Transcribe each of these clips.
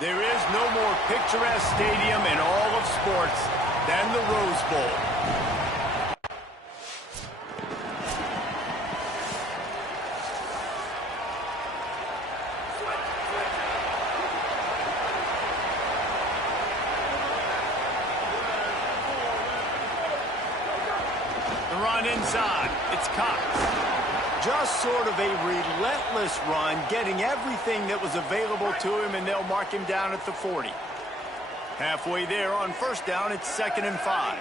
There is no more picturesque stadium in all of sports than the Rose Bowl. The run inside. It's Cox. Just sort of a relentless run, getting everything that was available to him, and they'll mark him down at the 40. Halfway there on first down, it's 2nd and 5.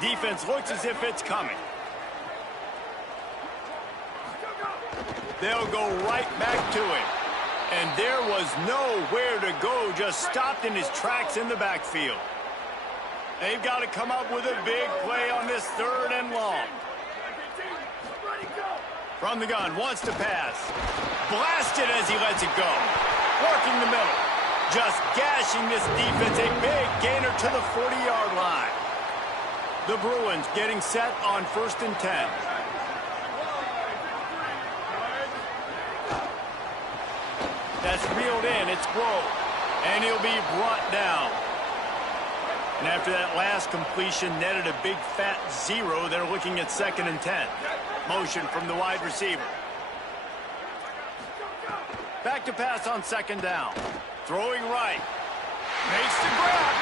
Defense looks as if it's coming. They'll go right back to him. And there was nowhere to go, just stopped in his tracks in the backfield. They've got to come up with a big play on this 3rd and long. From the gun, wants to pass. Blasted as he lets it go. Working the middle. Just gashing this defense. A big gainer to the 40-yard line. The Bruins getting set on 1st and 10. That's reeled in. It's Grove. And he'll be brought down. And after that last completion netted a big fat 0, they're looking at 2nd and 10. Motion from the wide receiver. Back to pass on 2nd down. Throwing right. Makes the grab.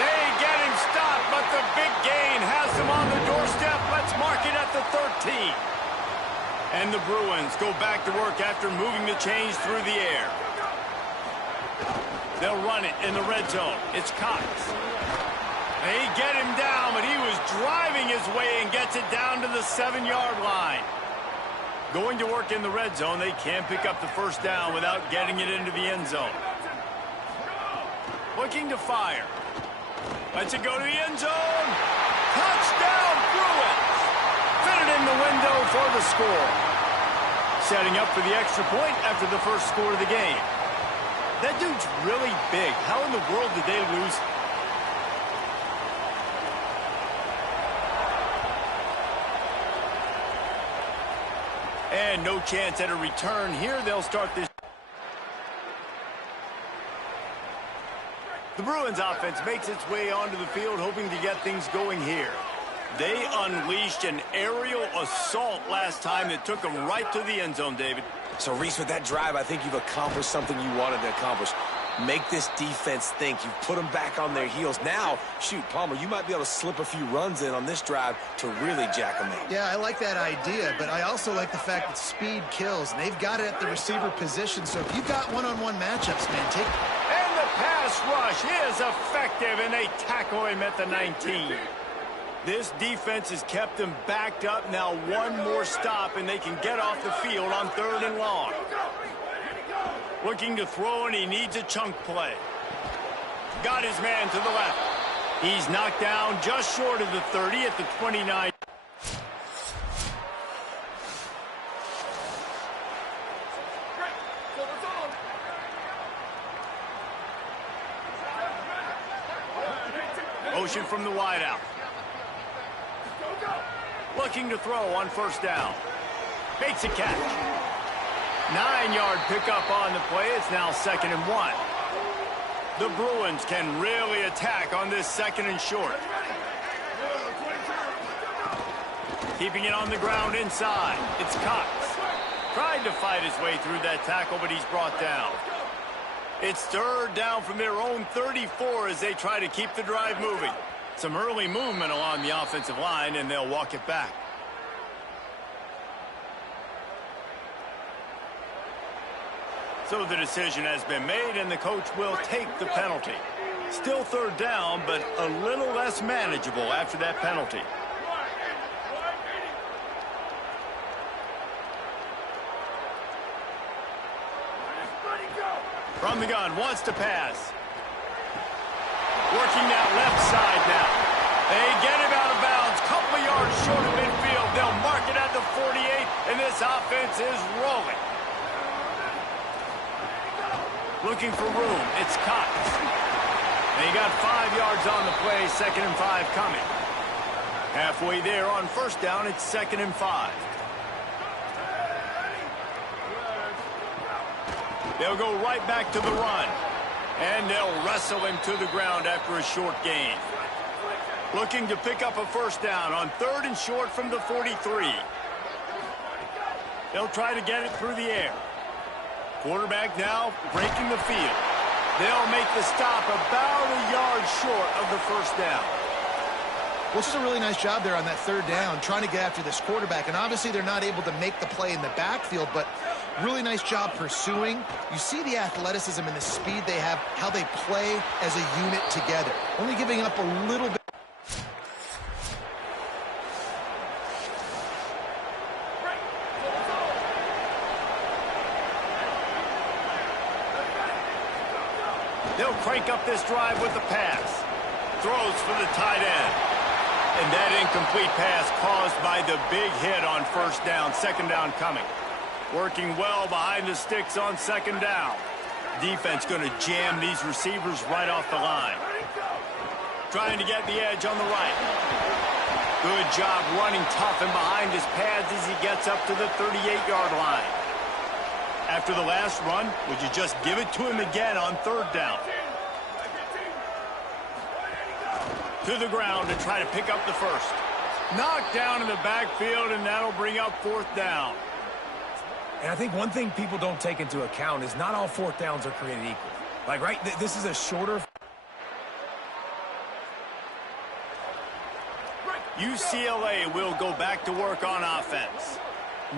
They get him stopped, but the big gain has him on the doorstep. Let's mark it at the 13. And the Bruins go back to work after moving the chains through the air. They'll run it in the red zone. It's Cox. They get him down, but he was driving his way and gets it down to the 7-yard line. Going to work in the red zone, they can't pick up the first down without getting it into the end zone. Looking to fire. Lets it go to the end zone. Touchdown, Bruins! Fit it in the window for the score. Setting up for the extra point after the first score of the game. That dude's really big. How in the world did they lose? And no chance at a return here. They'll start this. The Bruins offense makes its way onto the field, hoping to get things going here. They unleashed an aerial assault last time that took them right to the end zone, David. So, Reese, with that drive, I think you've accomplished something you wanted to accomplish. Make this defense think. You've put them back on their heels. Now, shoot, Palmer, you might be able to slip a few runs in on this drive to really jack them in. Yeah, I like that idea, but I also like the fact that speed kills, and they've got it at the receiver position. So if you've got one-on-one matchups, man, take it. And the pass rush is effective, and they tackle him at the 19. This defense has kept them backed up. Now one more stop, and they can get off the field on 3rd and long. Looking to throw, and he needs a chunk play. Got his man to the left. He's knocked down just short of the 30 at the 29. Motion from the wideout. Looking to throw on first down. Makes a catch. 9-yard pickup on the play. It's now 2nd and 1. The Bruins can really attack on this 2nd and short. Keeping it on the ground inside. It's Cox. Tried to fight his way through that tackle, but he's brought down. It's 3rd down from their own 34 as they try to keep the drive moving. Some early movement along the offensive line, and they'll walk it back. So the decision has been made, and the coach will take the penalty. Still 3rd down, but a little less manageable after that penalty. From the gun, wants to pass. Working that left side now. They get him out of bounds. Couple of yards short of midfield. They'll mark it at the 48, and this offense is rolling. Looking for room. It's Cox. And he got 5 yards on the play. 2nd and 5 coming. Halfway there on first down. It's 2nd and 5. They'll go right back to the run. And they'll wrestle him to the ground after a short gain. Looking to pick up a first down on 3rd and short from the 43. They'll try to get it through the air. Quarterback now breaking the field. They'll make the stop about a yard short of the first down. Which is a really nice job there on that 3rd down, trying to get after this quarterback. And obviously they're not able to make the play in the backfield, but really nice job pursuing. You see the athleticism and the speed they have, how they play as a unit together. Only giving up a little bit. They'll crank up this drive with the pass. Throws for the tight end. And that incomplete pass caused by the big hit on first down, 2nd down coming. Working well behind the sticks on 2nd down. Defense going to jam these receivers right off the line. Trying to get the edge on the right. Good job running tough and behind his pads as he gets up to the 38-yard line. After the last run, would you just give it to him again on 3rd down? To the ground to try to pick up the first. Knocked down in the backfield, and that'll bring up 4th down. And I think one thing people don't take into account is not all 4th downs are created equal. Like, right, this is a shorter... UCLA will go back to work on offense.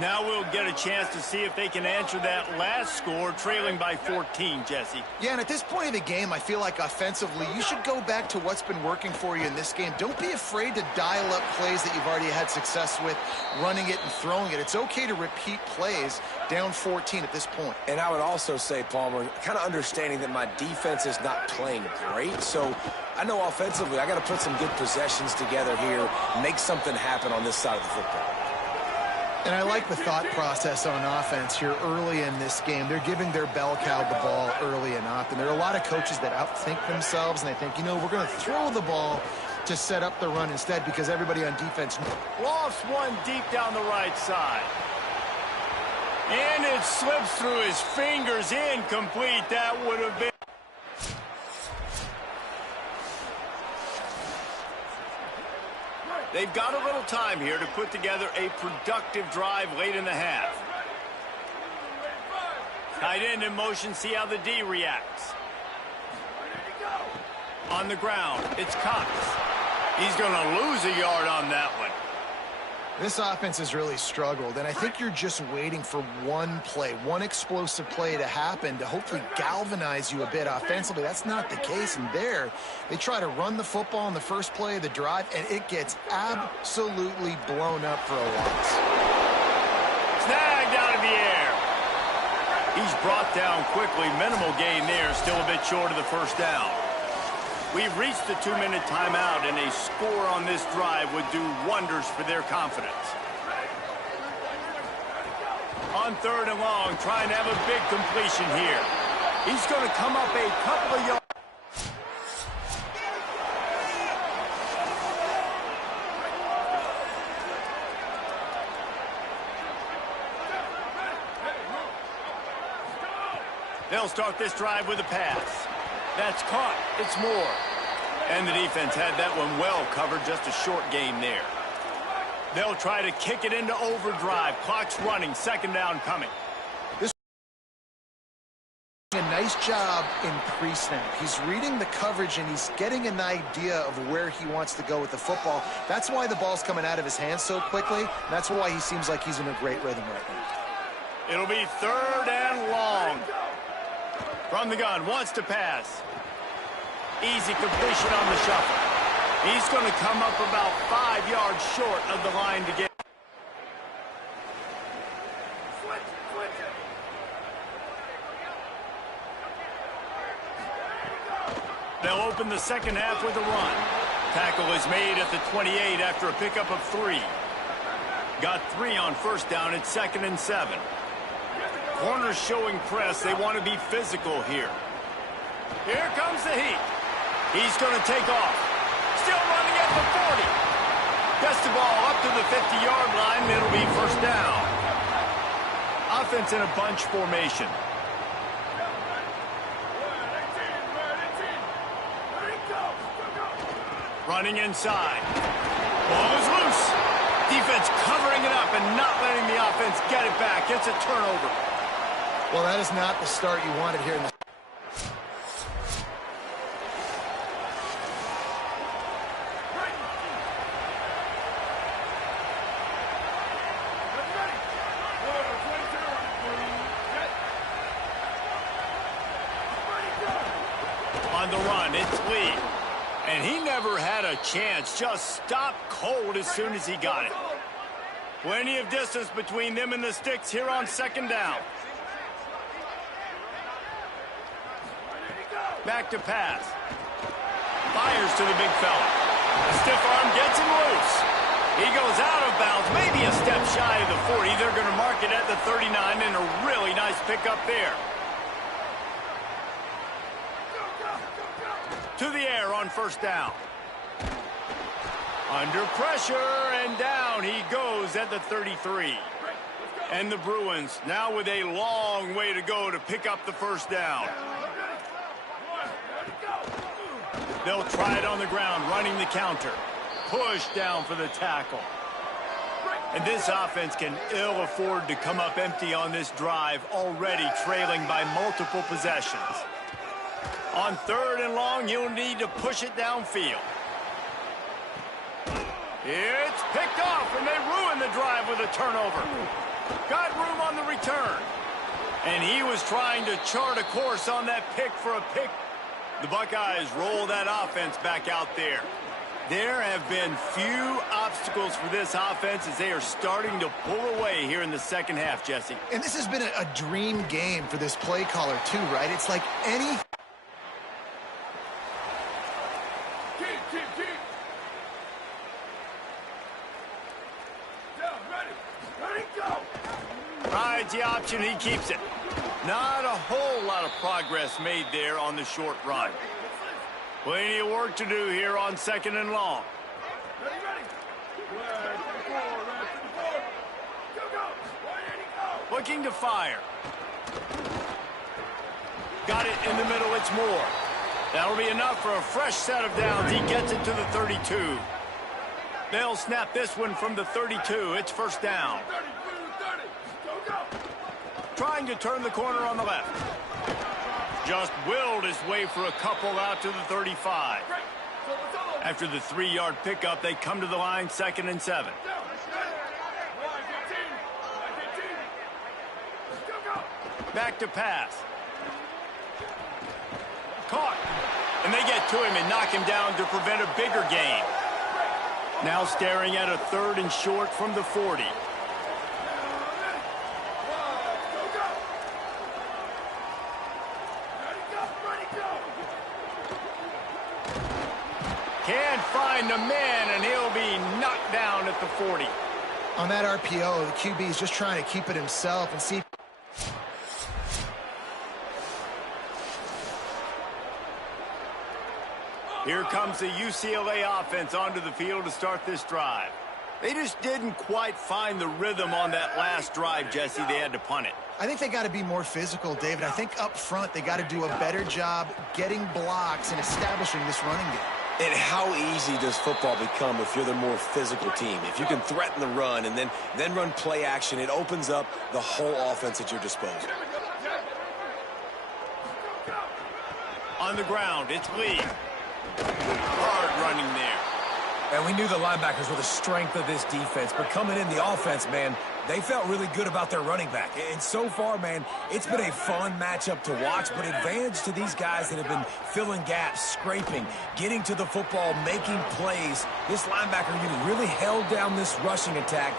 Now we'll get a chance to see if they can answer that last score, trailing by 14, Jesse. Yeah, and at this point of the game, I feel like offensively, you should go back to what's been working for you in this game. Don't be afraid to dial up plays that you've already had success with, running it and throwing it. It's okay to repeat plays down 14 at this point. And I would also say, Palmer, kind of understanding that my defense is not playing great, so I know offensively I got to put some good possessions together here, make something happen on this side of the football. And I like the thought process on offense here early in this game. They're giving their bell cow the ball early and often. There are a lot of coaches that outthink themselves, and they think, you know, we're going to throw the ball to set up the run instead because everybody on defense... Lost one deep down the right side. And it slips through his fingers, incomplete. That would have been... They've got a little time here to put together a productive drive late in the half. Tight end in motion, see how the D reacts. On the ground, it's Cox. He's going to lose a yard on that one. This offense has really struggled, and I think you're just waiting for one play, one explosive play to happen to hopefully galvanize you a bit offensively. That's not the case, and there they try to run the football in the first play of the drive, and it gets absolutely blown up for a loss. Snagged out of the air. He's brought down quickly. Minimal gain there, still a bit short of the first down. We've reached the 2-minute timeout, and a score on this drive would do wonders for their confidence. On 3rd and long, trying to have a big completion here. He's going to come up a couple of yards. They'll start this drive with a pass. That's caught. It's Moore. And the defense had that one well covered. Just a short game there. They'll try to kick it into overdrive. Clock's running. 2nd down coming. A nice job in pre-snap. He's reading the coverage, and he's getting an idea of where he wants to go with the football. That's why the ball's coming out of his hands so quickly. That's why he seems like he's in a great rhythm right now. It'll be 3rd and long. From the gun, wants to pass. Easy completion on the shuffle. He's going to come up about 5 yards short of the line to get. They'll open the second half with a run. Tackle is made at the 28 after a pickup of 3. Got 3 on first down at 2nd and 7. Corners showing press. They want to be physical here. Here comes the heat. He's going to take off. Still running at the 40. Gets the ball up to the 50-yard line. It'll be first down. Offense in a bunch formation. Running inside. Ball is loose. Defense covering it up and not letting the offense get it back. It's a turnover. Well, that is not the start you wanted here in the on the run. It's Lee. And he never had a chance. Just stopped cold as soon as he got it. Plenty of distance between them and the sticks here on second down. Back to pass. Fires to the big fella. The stiff arm gets him loose. He goes out of bounds, maybe a step shy of the 40. They're going to mark it at the 39, and a really nice pickup there. To the air on first down. Under pressure, and down he goes at the 33. And the Bruins now with a long way to go to pick up the first down. They'll try it on the ground, running the counter. Push down for the tackle. And this offense can ill afford to come up empty on this drive, already trailing by multiple possessions. On third and long, you'll need to push it downfield. It's picked off, and they ruin the drive with a turnover. Got room on the return. And he was trying to chart a course on that pick for a pick. The Buckeyes roll that offense back out there. There have been few obstacles for this offense as they are starting to pull away here in the second half, Jesse. And this has been a dream game for this play caller, too, right? It's like any... Rides the option, he keeps it. Not a whole lot of progress made there on the short run. Plenty of work to do here on second and long. Looking to fire. Got it in the middle, it's more. That'll be enough for a fresh set of downs. He gets it to the 32. They'll snap this one from the 32. It's first down. Trying to turn the corner on the left. Just willed his way for a couple out to the 35. After the 3-yard pickup, they come to the line, 2nd and 7. Back to pass. Caught. And they get to him and knock him down to prevent a bigger gain. Now staring at a 3rd and short from the 40. Can't find the man, and he'll be knocked down at the 40. On that RPO, the QB is just trying to keep it himself and see... Here comes the UCLA offense onto the field to start this drive. They just didn't quite find the rhythm on that last drive, Jesse. They had to punt it. I think they got to be more physical, David. I think up front they got to do a better job getting blocks and establishing this running game. And how easy does football become if you're the more physical team? If you can threaten the run and then run play action, it opens up the whole offense at your disposal. On the ground, it's Lee. Hard running there. And we knew the linebackers were the strength of this defense, but coming in the offense, man, they felt really good about their running back. And so far, man, it's been a fun matchup to watch, but advantage to these guys that have been filling gaps, scraping, getting to the football, making plays. This linebacker unit really held down this rushing attack.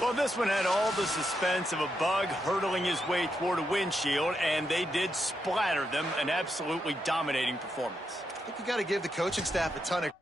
Well, this one had all the suspense of a bug hurtling his way toward a windshield, and they did splatter them. An absolutely dominating performance. I think you got to give the coaching staff a ton of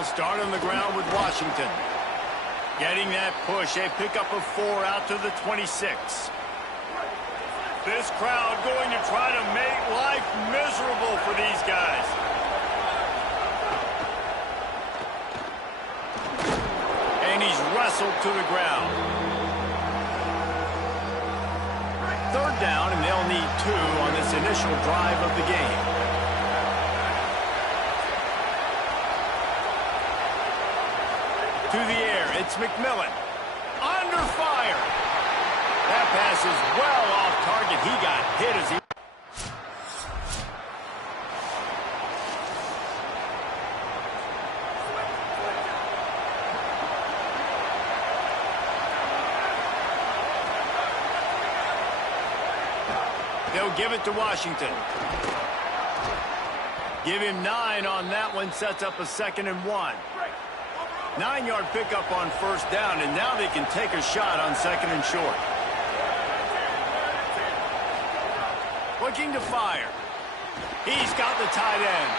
They'll start on the ground with Washington. Getting that push, a pickup of 4 out to the 26. This crowd going to try to make life miserable for these guys. And he's wrestled to the ground. 3rd down, and they'll need 2 on this initial drive of the game. To the air, it's McMillan. Under fire. That pass is well off target. He got hit as he... They'll give it to Washington. Give him 9 on that one. Sets up a 2nd and 1. 9-yard pickup on 1st down, and now they can take a shot on 2nd and short. Looking to fire. He's got the tight end.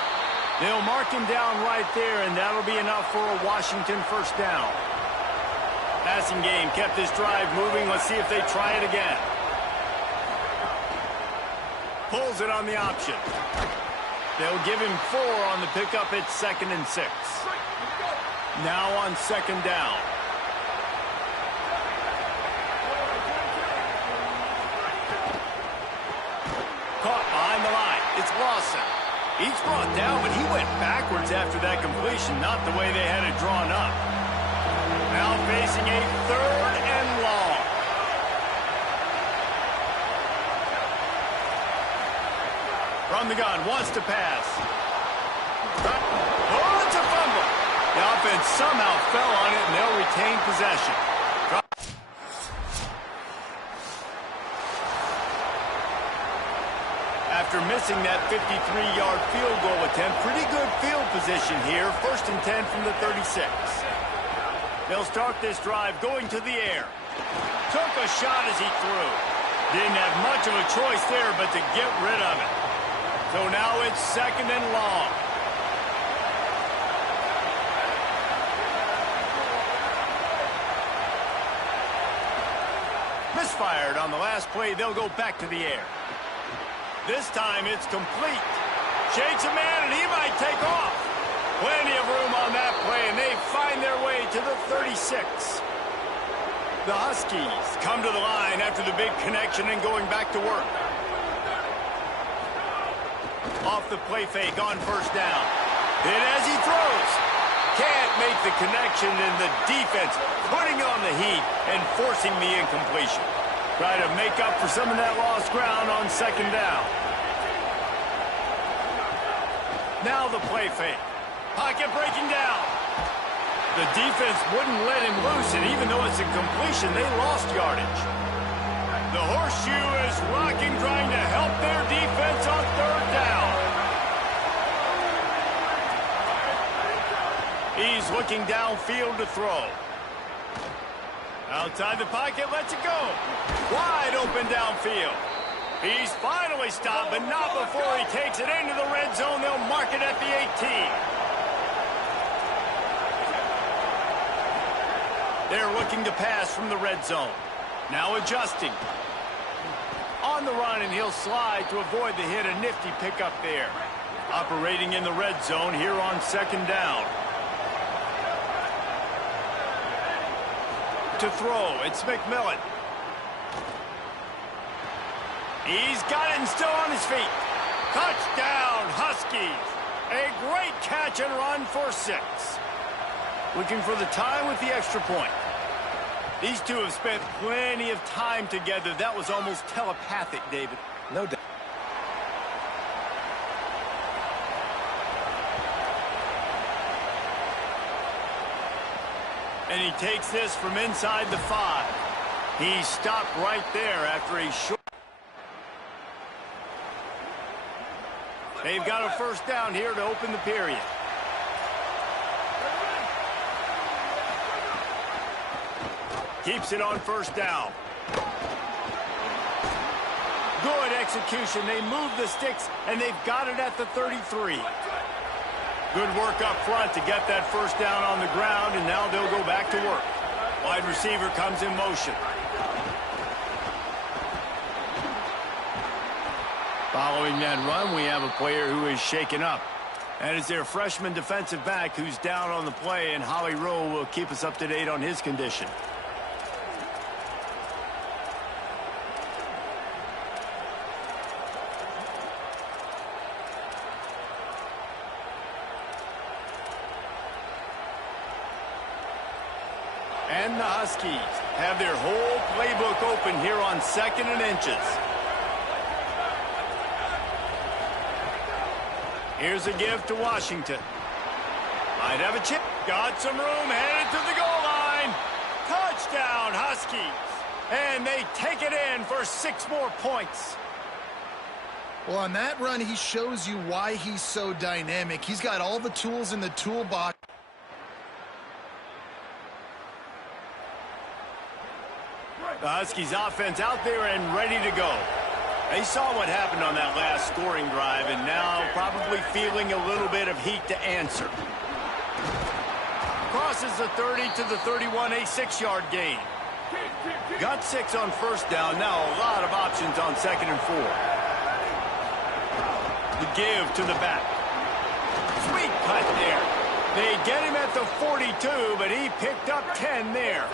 They'll mark him down right there, and that'll be enough for a Washington 1st down. Passing game kept this drive moving. Let's see if they try it again. Pulls it on the option. They'll give him 4 on the pickup. It's 2nd and 6. Now on 2nd down. Caught behind the line. It's Lawson. He's brought down, but he went backwards after that completion, not the way they had it drawn up. Now facing a 3rd and long. From the gun, wants to pass. Oh, it's a fumble. The offense somehow fell on it, and they'll retain possession. After missing that 53-yard field goal attempt, pretty good field position here. 1st and 10 from the 36. They'll start this drive going to the air. Took a shot as he threw. Didn't have much of a choice there but to get rid of it. So now it's 2nd and long. Misfired on the last play. They'll go back to the air. This time it's complete. Shakes a man, and he might take off. Plenty of room on that play, and they find their way to the 36. The Huskies come to the line after the big connection and going back to work. Off the play fake on 1st down. Hit as he throws. Can't make the connection, and the defense putting on the heat and forcing the incompletion. Try to make up for some of that lost ground on 2nd down. Now the play fake. Pocket breaking down. The defense wouldn't let him loose, and even though it's a completion, they lost yardage. The horseshoe is rocking, trying to help their defense on 3rd down. He's looking downfield to throw. Outside the pocket, lets it go. Wide open downfield. He's finally stopped, but not before he takes it into the red zone. They'll mark it at the 18. They're looking to pass from the red zone. Now adjusting. On the run, and he'll slide to avoid the hit. A nifty pickup there. Operating in the red zone here on 2nd down. To throw, it's McMillan. He's got it and still on his feet. Touchdown, Huskies. A great catch and run for 6. Looking for the time with the extra point. These two have spent plenty of time together. That was almost telepathic, David. No doubt. And he takes this from inside the 5. He stopped right there after a short. They've got a 1st down here to open the period. Keeps it on 1st down. Good execution. They move the sticks, and they've got it at the 33. Good work up front to get that first down on the ground, and now they'll go back to work. Wide receiver comes in motion. Following that run, we have a player who is shaken up. That is their freshman defensive back who's down on the play, and Holly Rowe will keep us up to date on his condition. And the Huskies have their whole playbook open here on 2nd and inches. Here's a give to Washington. Might have a chip. Got some room, headed to the goal line. Touchdown, Huskies. And they take it in for 6 more points. Well, on that run, he shows you why he's so dynamic. He's got all the tools in the toolbox. The Huskies offense out there and ready to go. They saw what happened on that last scoring drive and now probably feeling a little bit of heat to answer. Crosses the 30 to the 31, a 6-yard gain. Got 6 on first down. Now a lot of options on 2nd and 4. The give to the back. Sweet cut there. They get him at the 42, but he picked up 10 there.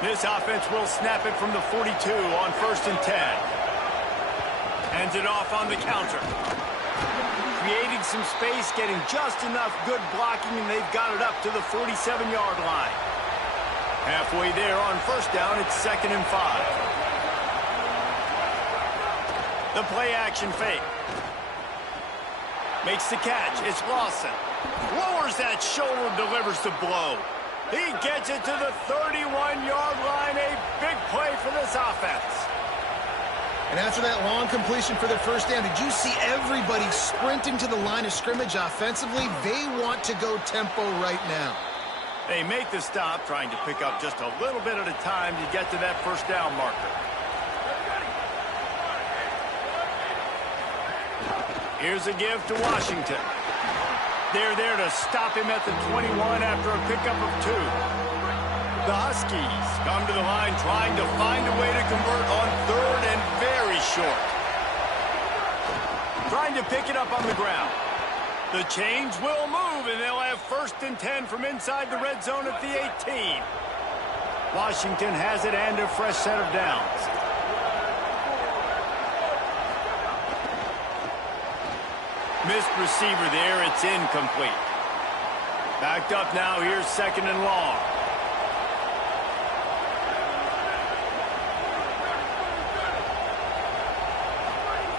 This offense will snap it from the 42 on 1st and 10. Hands it off on the counter. Creating some space, getting just enough good blocking, and they've got it up to the 47-yard line. Halfway there on first down, it's 2nd and 5. The play action fake. Makes the catch. It's Lawson. Lowers that shoulder, delivers the blow. He gets it to the 31-yard line. A big play for this offense. And after that long completion for their first down, did you see everybody sprinting to the line of scrimmage offensively? They want to go tempo right now. They make the stop, trying to pick up just a little bit at a time to get to that first down marker. Here's a give to Washington. They're there to stop him at the 21 after a pickup of 2. The Huskies come to the line trying to find a way to convert on 3rd and very short. Trying to pick it up on the ground. The chains will move, and they'll have 1st and 10 from inside the red zone at the 18. Washington has it and a fresh set of downs. Missed receiver there. It's incomplete. Backed up now. Here's 2nd and long.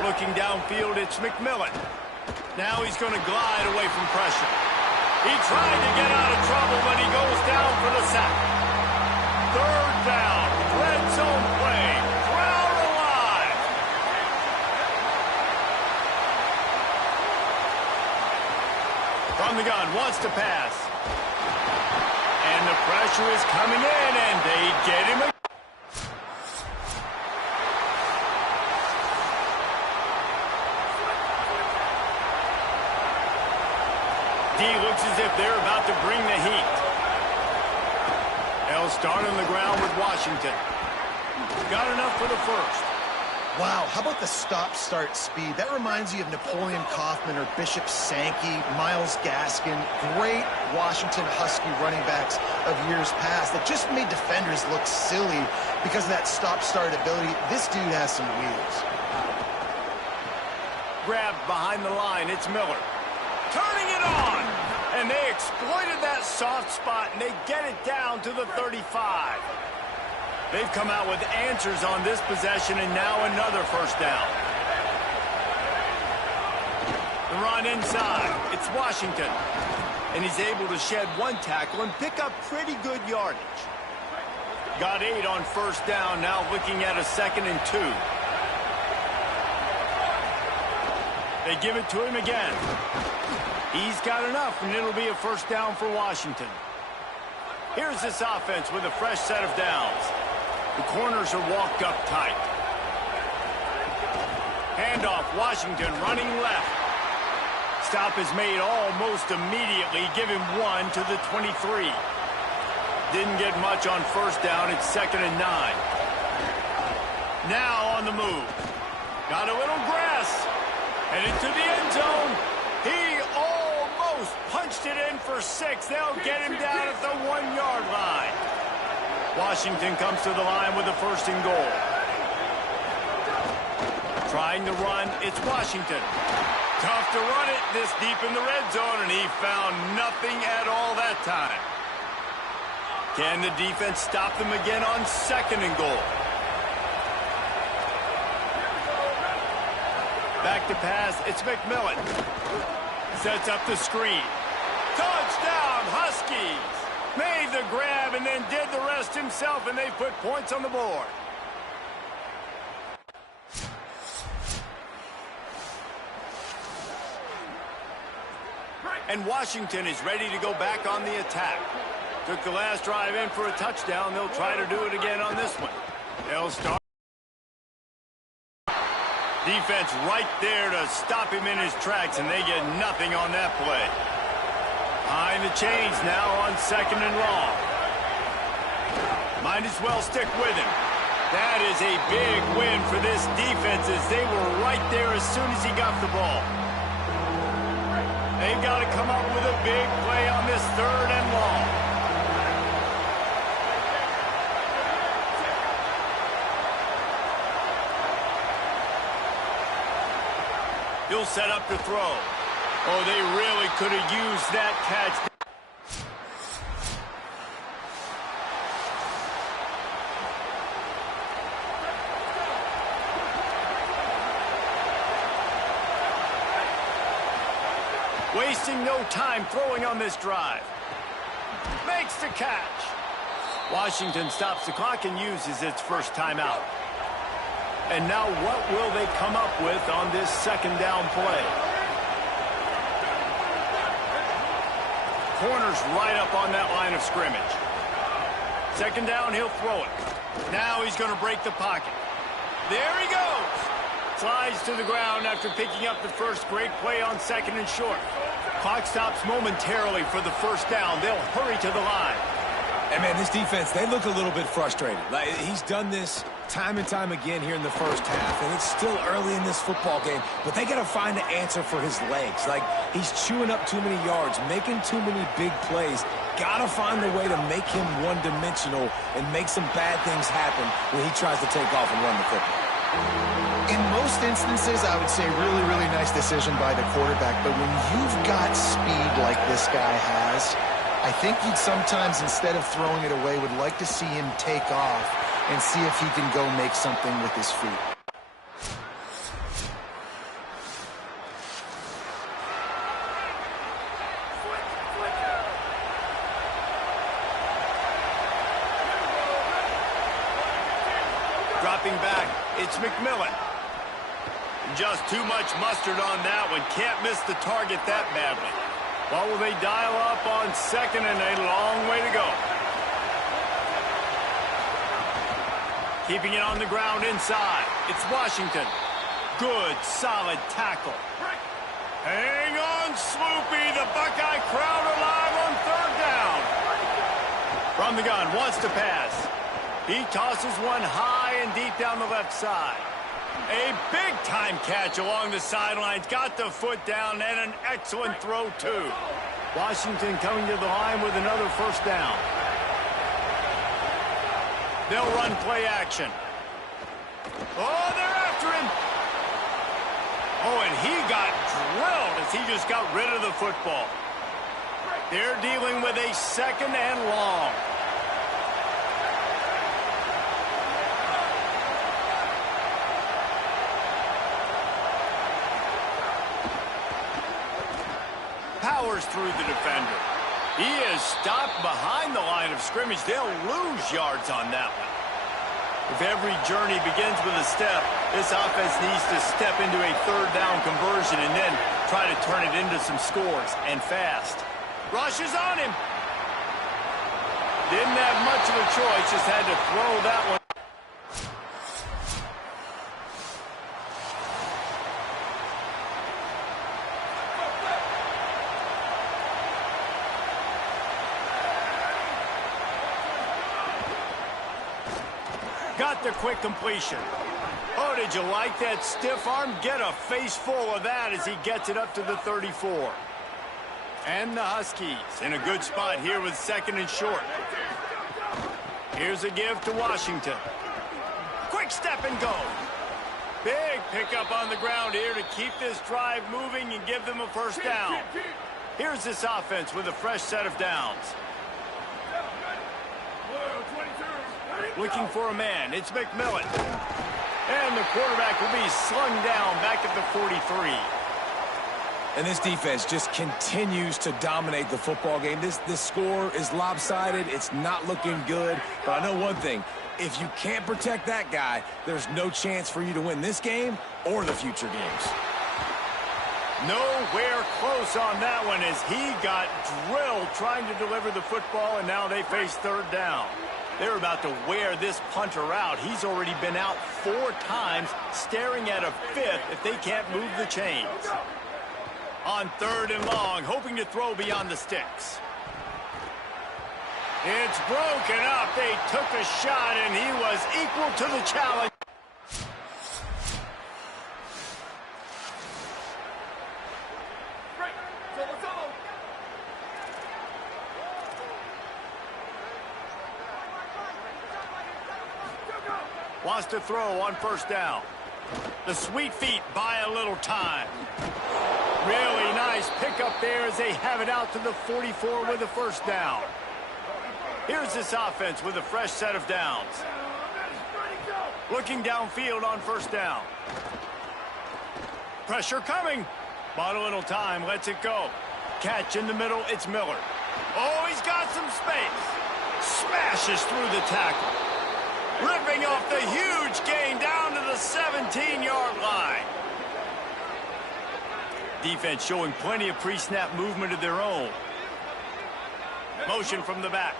Looking downfield, it's McMillan. Now he's going to glide away from pressure. He tried to get out of trouble, but he goes down for the sack. 3rd down. Red zone play. Crowd alive. From the gun, wants to pass. And the pressure is coming in, and they get him again. D looks as if they're about to bring the heat. They'll start on the ground with Washington. Got enough for the first. Wow, how about the stop-start speed? That reminds you of Napoleon Kaufman or Bishop Sankey, Myles Gaskin, great Washington Husky running backs of years past that just made defenders look silly because of that stop-start ability. This dude has some wheels. Grabbed behind the line, it's Miller. Turning it on, and they exploited that soft spot, and they get it down to the 35. They've come out with answers on this possession, and now another first down. The run inside, it's Washington, and he's able to shed 1 tackle and pick up pretty good yardage. Got 8 on first down, now looking at a 2nd and 2. They give it to him again. He's got enough, and it'll be a first down for Washington. Here's this offense with a fresh set of downs. The corners are walked up tight. Handoff, Washington running left. stop is made almost immediately. Give him 1 to the 23. Didn't get much on first down. It's 2nd and 9. Now on the move. Got a little grass. Headed to the end zone. He almost punched it in for 6. They'll get him down at the 1-yard line. Washington comes to the line with a 1st and goal. Trying to run, it's Washington. Tough to run it this deep in the red zone, and he found nothing at all that time. Can the defense stop them again on 2nd and goal? Back to pass, it's McMillan. Sets up the screen. Touchdown, Huskies! Made the grab and then did the rest himself, and they put points on the board. And Washington is ready to go back on the attack. Took the last drive in for a touchdown. They'll try to do it again on this one. They'll start. Defense right there to stop him in his tracks, and they get nothing on that play. Behind the chains now on 2nd and long. Might as well stick with him. That is a big win for this defense as they were right there as soon as he got the ball. They've got to come up with a big play on this 3rd and long. He'll set up to throw. Oh, they really could have used that catch. Wasting no time throwing on this drive. Makes the catch. Washington stops the clock and uses its first timeout. And now what will they come up with on this 2nd down play? Corner's right up on that line of scrimmage. 2nd down, he'll throw it. Now he's going to break the pocket. There he goes. Slides to the ground after picking up the first. Great play on 2nd and short. Clock stops momentarily for the 1st down. They'll hurry to the line. And, man, this defense, they look a little bit frustrated. Like, he's done this time and time again here in the first half, and it's still early in this football game, but they got to find an answer for his legs. Like, he's chewing up too many yards, making too many big plays. Got to find a way to make him one-dimensional and make some bad things happen when he tries to take off and run the football. In most instances, I would say really, really nice decision by the quarterback. But when you've got speed like this guy has, I think you'd sometimes, instead of throwing it away, would like to see him take off and see if he can go make something with his feet. Dropping back, it's McMillan. Just too much mustard on that one. Can't miss the target that badly. What will they dial up on 2nd and a long way to go? Keeping it on the ground inside. It's Washington. Good, solid tackle. Hang on, Sloopy. The Buckeye crowd alive on 3rd down. From the gun, wants to pass. He tosses one high and deep down the left side. A big-time catch along the sidelines. Got the foot down and an excellent throw, too. Washington coming to the line with another 1st down. They'll run play action. Oh, they're after him. Oh, and he got drilled as he just got rid of the football. They're dealing with a 2nd and long. Powers through the defender. He is stopped behind the line of scrimmage. They'll lose yards on that one. If every journey begins with a step, this offense needs to step into a 3rd down conversion and then try to turn it into some scores, and fast. Rushes on him. Didn't have much of a choice, just had to throw that one. Got the quick completion. Oh, did you like that stiff arm? Get a face full of that as he gets it up to the 34. And the Huskies in a good spot here with 2nd and short. Here's a give to Washington. Quick step and go. Big pickup on the ground here to keep this drive moving and give them a first down. Here's this offense with a fresh set of downs. Looking for a man. It's McMillan. And the quarterback will be slung down back at the 43. And this defense just continues to dominate the football game. This score is lopsided. It's not looking good. But I know one thing. If you can't protect that guy, there's no chance for you to win this game or the future games. Nowhere close on that one as he got drilled trying to deliver the football, and now they face 3rd down. They're about to wear this punter out. He's already been out 4 times, staring at a 5th if they can't move the chains. On 3rd and long, hoping to throw beyond the sticks. It's broken up. They took a shot, and he was equal to the challenge. Wants to throw on 1st down. The sweet feet buy a little time. Really nice pickup there as they have it out to the 44 with a 1st down. Here's this offense with a fresh set of downs. Looking downfield on 1st down. Pressure coming. Bought a little time, lets it go. Catch in the middle, it's Miller. Oh, he's got some space. Smashes through the tackle. Ripping off the huge gain down to the 17-yard line. Defense showing plenty of pre-snap movement of their own. Motion from the back.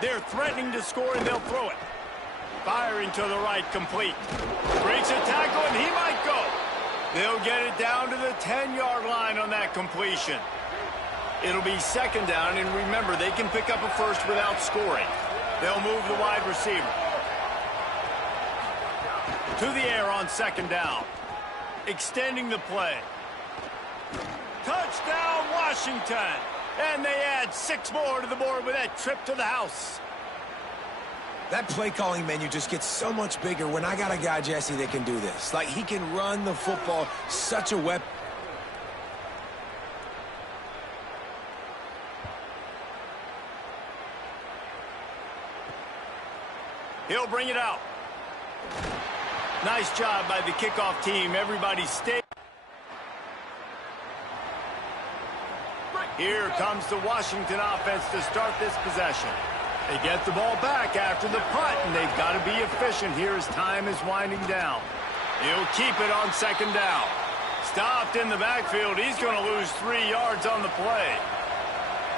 They're threatening to score, and they'll throw it. Firing to the right, complete. Breaks a tackle, and he might go. They'll get it down to the 10-yard line on that completion. It'll be 2nd down, and remember, they can pick up a first without scoring. They'll move the wide receiver. To the air on 2nd down. Extending the play. Touchdown, Washington. And they add 6 more to the board with that trip to the house. That play calling menu just gets so much bigger when I got a guy, Jesse, that can do this. Like, he can run the football, such a weapon. He'll bring it out. Nice job by the kickoff team. Everybody stay. Here comes the Washington offense to start this possession. They get the ball back after the punt, and they've got to be efficient here as time is winding down. He'll keep it on 2nd down. Stopped in the backfield. He's going to lose 3 yards on the play.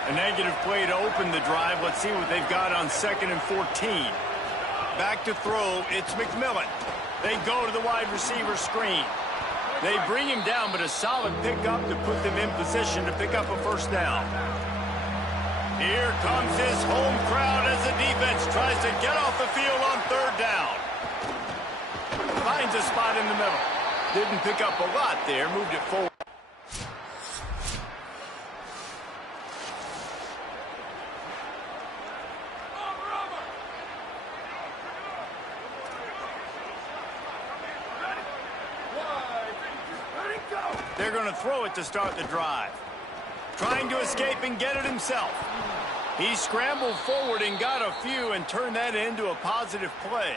A negative play to open the drive. Let's see what they've got on 2nd and 14. Back to throw. It's McMillan. They go to the wide receiver screen. They bring him down, but a solid pickup to put them in position to pick up a first down. Here comes his home crowd as the defense tries to get off the field on 3rd down. Finds a spot in the middle. Didn't pick up a lot there, moved it forward. They're going to throw it to start the drive. Trying to escape and get it himself. He scrambled forward and got a few and turned that into a positive play.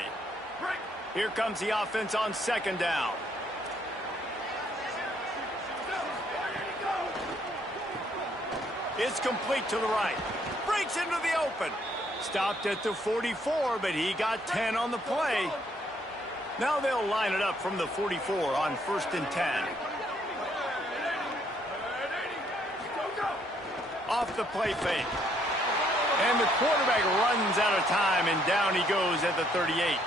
Here comes the offense on 2nd down. It's complete to the right. Breaks into the open. Stopped at the 44, but he got 10 on the play. Now they'll line it up from the 44 on 1st and 10. Off the play fake. And the quarterback runs out of time, and down he goes at the 38.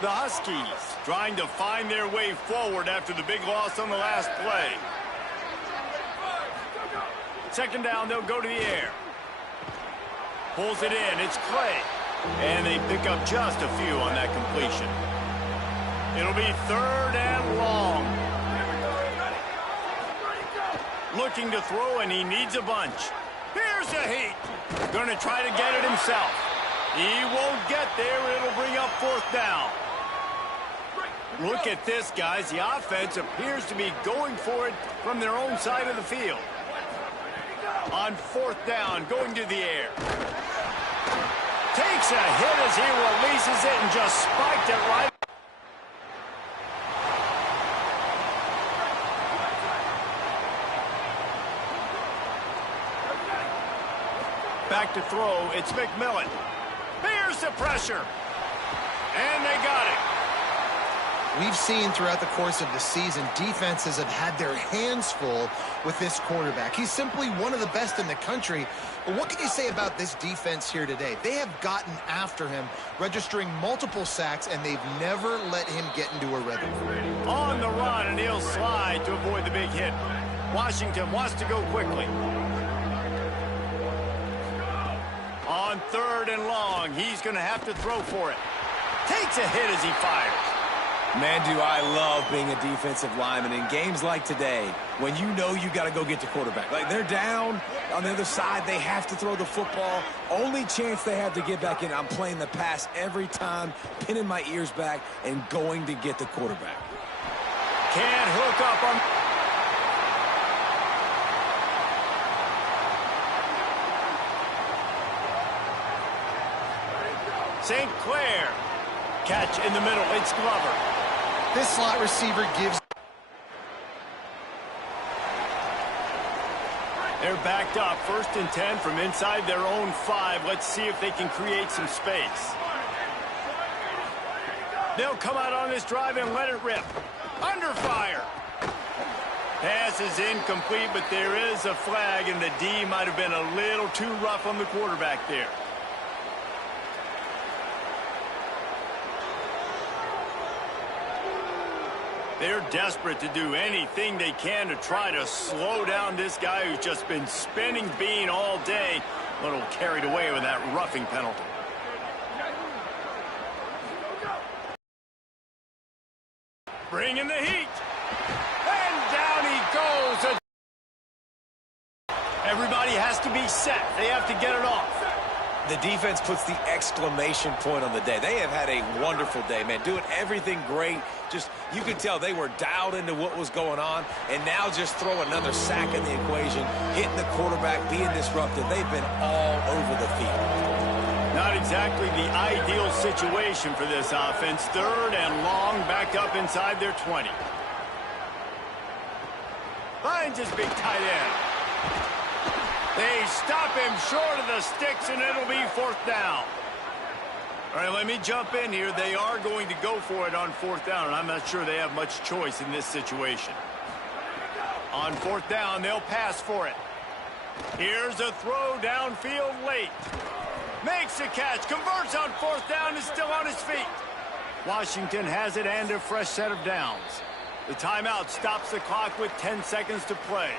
The Huskies trying to find their way forward after the big loss on the last play. 2nd down, they'll go to the air. Pulls it in. It's Clay. And they pick up just a few on that completion. It'll be 3rd and long. Looking to throw, and he needs a bunch. Here's a heat. Going to try to get it himself. He won't get there. It'll bring up 4th down. Look at this, guys. The offense appears to be going for it from their own side of the field. On 4th down, going to the air. Takes a hit as he releases it and just spiked it right. Back to throw. It's McMillan. Here's the pressure. And they got it. We've seen throughout the course of the season, defenses have had their hands full with this quarterback. He's simply one of the best in the country. But what can you say about this defense here today? They have gotten after him, registering multiple sacks, and they've never let him get into a rhythm. On the run, and he'll slide to avoid the big hit. Washington wants to go quickly. On 3rd and long, he's going to have to throw for it. Takes a hit as he fires. Man, do I love being a defensive lineman in games like today when you know you got to go get the quarterback. Like, they're down on the other side. They have to throw the football. Only chance they have to get back in, I'm playing the pass every time, pinning my ears back and going to get the quarterback. Can't hook up on... St. Clair. Catch in the middle. It's Glover. This slot receiver gives... They're backed up. 1st and 10 from inside their own 5. Let's see if they can create some space. They'll come out on this drive and let it rip. Under fire. Pass is incomplete, but there is a flag, and the D might have been a little too rough on the quarterback there. They're desperate to do anything they can to try to slow down this guy who's just been spinning bean all day. A little carried away with that roughing penalty. Bringing the heat. And down he goes. Everybody has to be set. They have to get it off. The defense puts the exclamation point on the day. They have had a wonderful day, man. Doing everything great. Just, you could tell they were dialed into what was going on. And now just throw another sack in the equation. Hitting the quarterback, being disruptive. They've been all over the field. Not exactly the ideal situation for this offense. 3rd and long, backed up inside their 20. Finds his big tight end. They stop him short of the sticks, and it'll be 4th down. All right, let me jump in here. They are going to go for it on 4th down, and I'm not sure they have much choice in this situation. On 4th down, they'll pass for it. Here's a throw downfield late. Makes a catch, converts on 4th down, is still on his feet. Washington has it and a fresh set of downs. The timeout stops the clock with 10 seconds to play.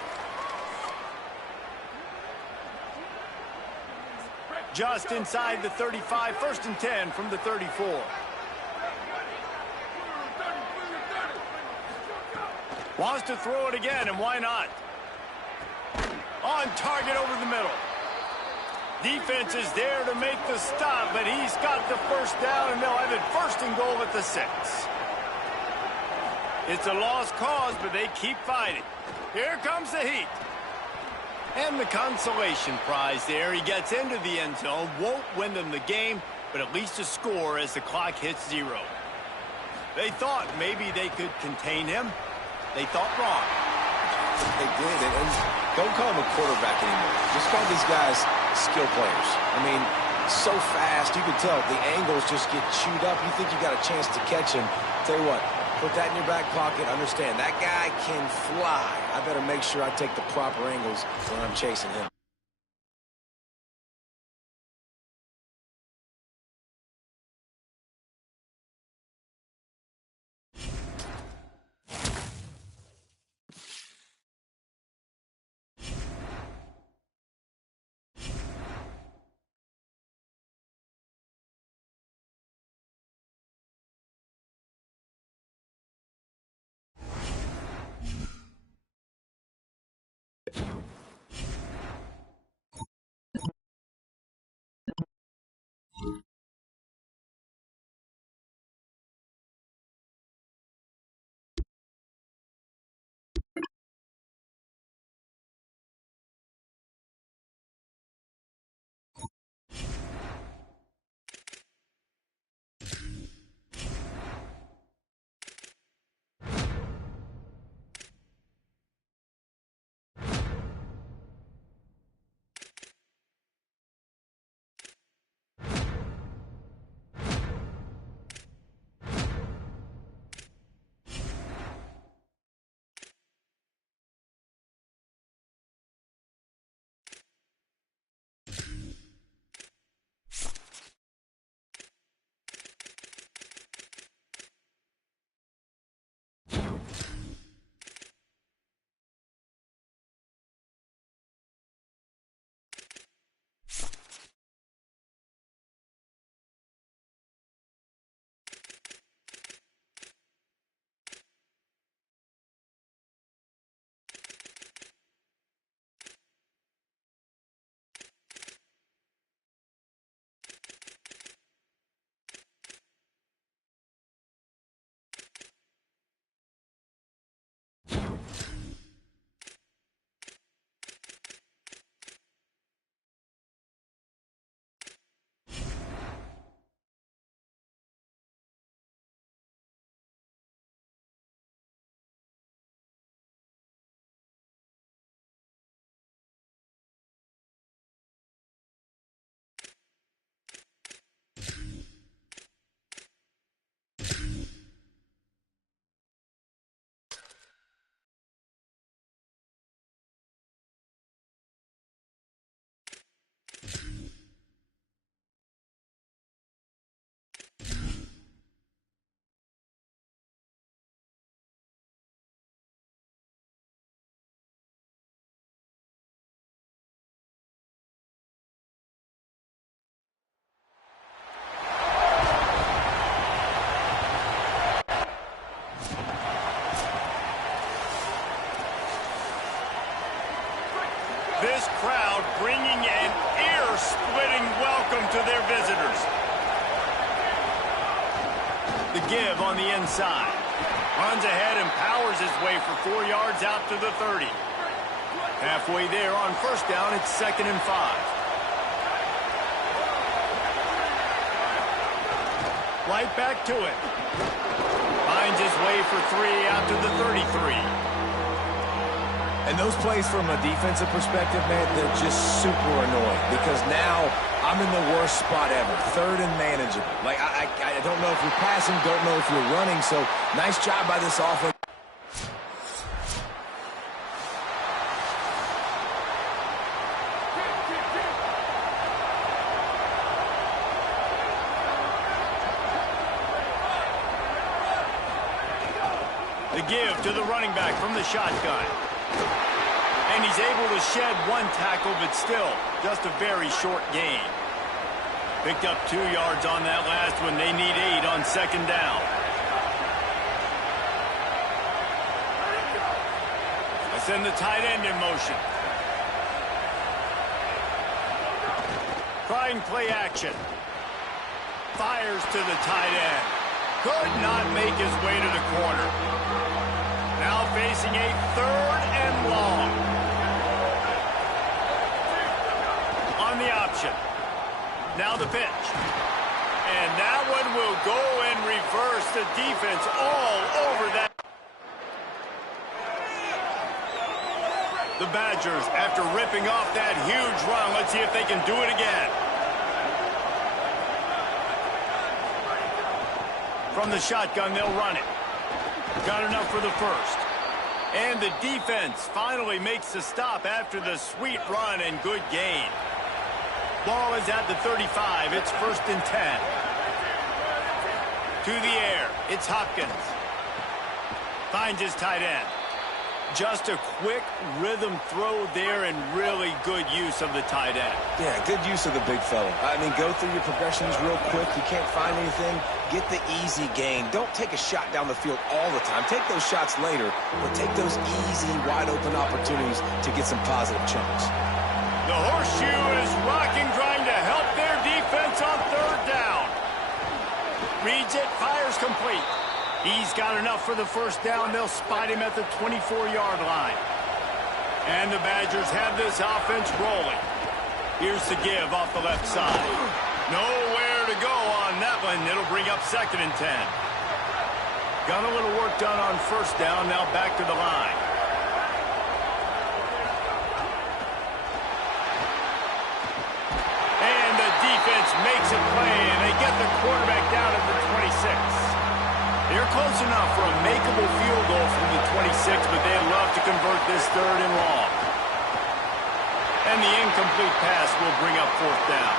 Just inside the 35, 1st and 10 from the 34. Wants to throw it again, and why not? On target over the middle. Defense is there to make the stop, but he's got the 1st down, and they'll have it 1st and goal at the 6. It's a lost cause, but they keep fighting. Here comes the heat. And the consolation prize there. He gets into the end zone, won't win them the game, but at least a score as the clock hits 0. They thought maybe they could contain him. They thought wrong. They did, and don't call him a quarterback anymore. Just call these guys skill players. I mean, so fast, you can tell the angles just get chewed up. You think you got a chance to catch him. Tell you what, put that in your back pocket. Understand, that guy can fly. I better make sure I take the proper angles when I'm chasing him. This crowd bringing an ear-splitting welcome to their visitors. The give on the inside. Runs ahead and powers his way for 4 yards out to the 30. Halfway there on first down, it's 2nd and 5. Right back to it. Finds his way for 3 out to the 33. And those plays from a defensive perspective, man, they're just super annoying because now I'm in the worst spot ever, 3rd and manageable. Like, I don't know if you're passing, don't know if you're running, so nice job by this offense. The give to the running back from the shotgun. And he's able to shed 1 tackle, but still just a very short gain. Picked up 2 yards on that last one. They need 8 on 2nd down. I send the tight end in motion. Trying play action. Fires to the tight end. Could not make his way to the corner. Now facing a 3rd and long. On the option. Now the pitch. And that one will go and reverse the defense all over that. The Badgers, after ripping off that huge run, let's see if they can do it again. From the shotgun, they'll run it. Got enough for the first. And the defense finally makes the stop after the sweet run and good gain. Ball is at the 35. It's 1st and 10. To the air. It's Hopkins. Finds his tight end. Just a quick rhythm throw there and really good use of the tight end. Yeah, good use of the big fella. I mean, go through your progressions real quick. You can't find anything. Get the easy gain. Don't take a shot down the field all the time. Take those shots later, but take those easy, wide-open opportunities to get some positive chunks. The horseshoe is rocking, trying to help their defense on 3rd down. Reads it, fires complete. He's got enough for the first down. They'll spot him at the 24-yard line. And the Badgers have this offense rolling. Here's the give off the left side. Nowhere to go on that one. It'll bring up 2nd and 10. Got a little work done on first down. Now back to the line. And the defense makes a play, and they get the quarterback down at the 26. They're close enough for a makeable field goal from the 26, but they'd love to convert this 3rd and long. And the incomplete pass will bring up 4th down.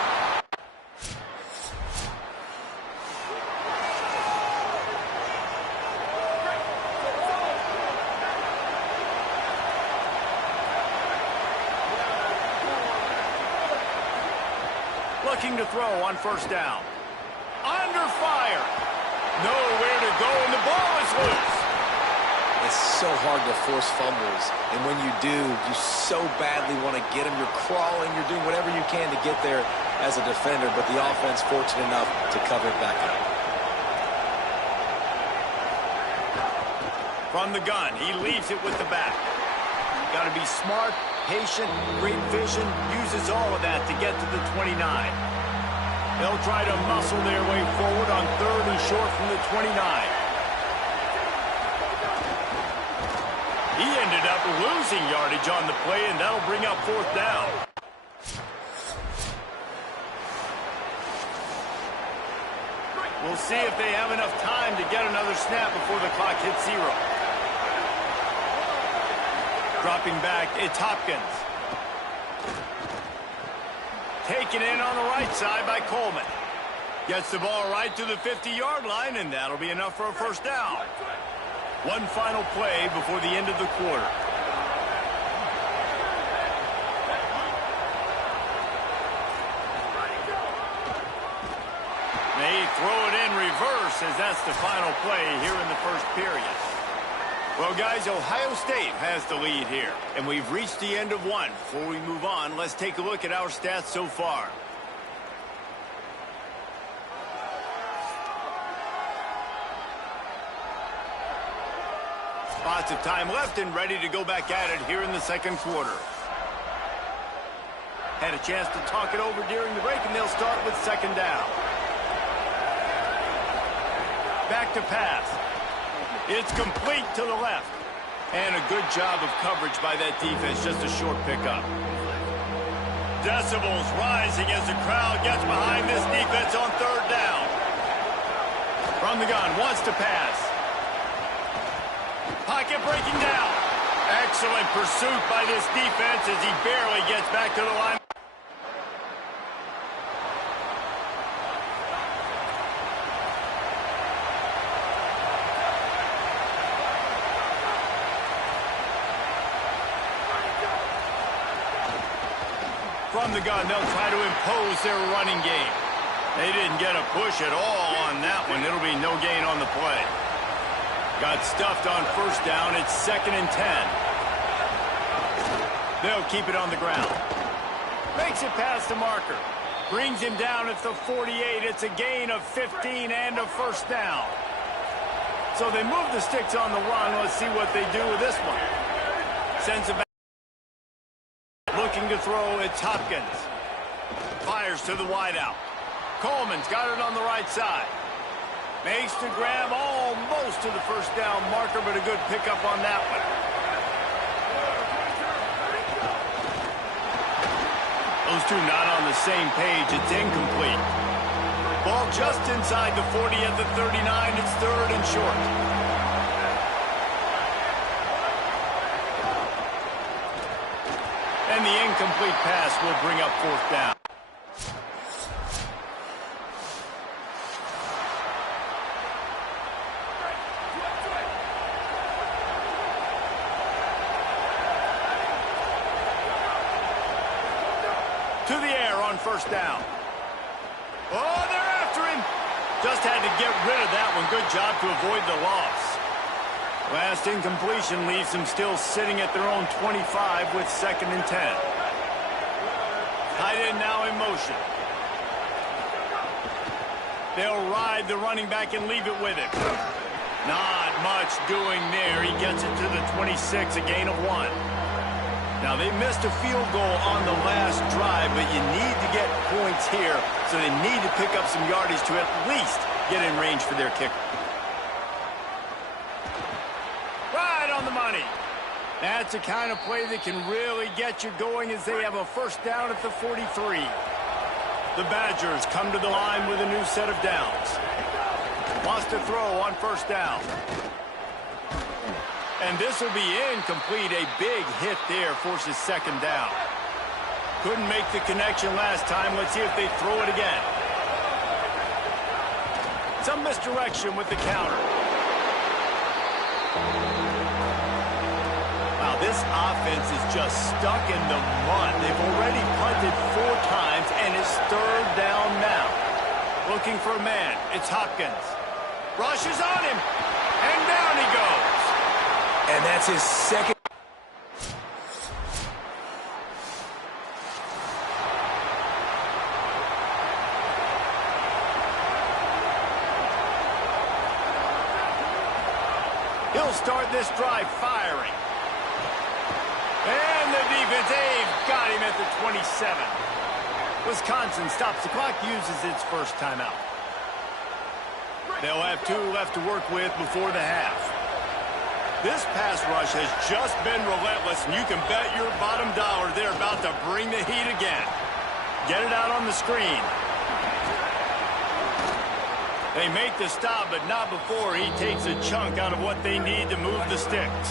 Looking to throw on first down. Under fire. Nowhere to go, and the ball is loose. It's so hard to force fumbles, and when you do, you so badly want to get them. You're crawling, you're doing whatever you can to get there as a defender, but the offense fortunate enough to cover it back up. From the gun, he leaves it with the back. Got to be smart, patient, great vision, uses all of that to get to the 29. They'll try to muscle their way forward on 3rd and short from the 29. He ended up losing yardage on the play, and that'll bring up 4th down. We'll see if they have enough time to get another snap before the clock hits 0. Dropping back, it's Hopkins. Taken in on the right side by Coleman. Gets the ball right to the 50-yard line, and that'll be enough for a first down. One final play before the end of the quarter. They throw it in reverse as that's the final play here in the first period. Well, guys, Ohio State has the lead here, and we've reached the end of one. Before we move on, let's take a look at our stats so far. Lots of time left and ready to go back at it here in the second quarter. Had a chance to talk it over during the break, and they'll start with second down. Back to pass. It's complete to the left. And a good job of coverage by that defense, just a short pickup. Decibels rising as the crowd gets behind this defense on third down. From the gun, wants to pass. Pocket breaking down. Excellent pursuit by this defense as he barely gets back to the line. From the gun, they'll try to impose their running game. They didn't get a push at all on that one. It'll be no gain on the play. Got stuffed on first down. It's 2nd and 10. They'll keep it on the ground. Makes it past the marker. Brings him down at the 48. It's a gain of 15 and a first down. So they move the sticks on the run. Let's see what they do with this one. Sends it back. Looking to throw, it's Hopkins. Fires to the wideout. Coleman's got it on the right side. Makes the grab almost to the first down marker, but a good pickup on that one. Those two not on the same page. It's incomplete. Ball just inside the 40 at the 39. It's 3rd and short. And the incomplete pass will bring up 4th down. To the air on first down. Oh, they're after him. Just had to get rid of that one. Good job to avoid the loss. Last incompletion leaves them still sitting at their own 25 with 2nd and 10. Tight end now in motion. They'll ride the running back and leave it with him. Not much doing there. He gets it to the 26, a gain of 1. Now, they missed a field goal on the last drive, but you need to get points here, so they need to pick up some yardage to at least get in range for their kicker. Right on the money. That's the kind of play that can really get you going as they have a first down at the 43. The Badgers come to the line with a new set of downs. Wants to throw on first down. And this will be incomplete. A big hit there forces 2nd down. Couldn't make the connection last time. Let's see if they throw it again. Some misdirection with the counter. Wow, this offense is just stuck in the run. They've already punted 4 times, and it's 3rd down now. Looking for a man. It's Hopkins. Rushes on him, and down he goes. And that's his 2nd. He'll start this drive firing. And the defense, they've got him at the 27. Wisconsin stops the clock, uses its first timeout. They'll have 2 left to work with before the half. This pass rush has just been relentless, and you can bet your bottom dollar they're about to bring the heat again. Get it out on the screen. They make the stop, but not before he takes a chunk out of what they need to move the sticks.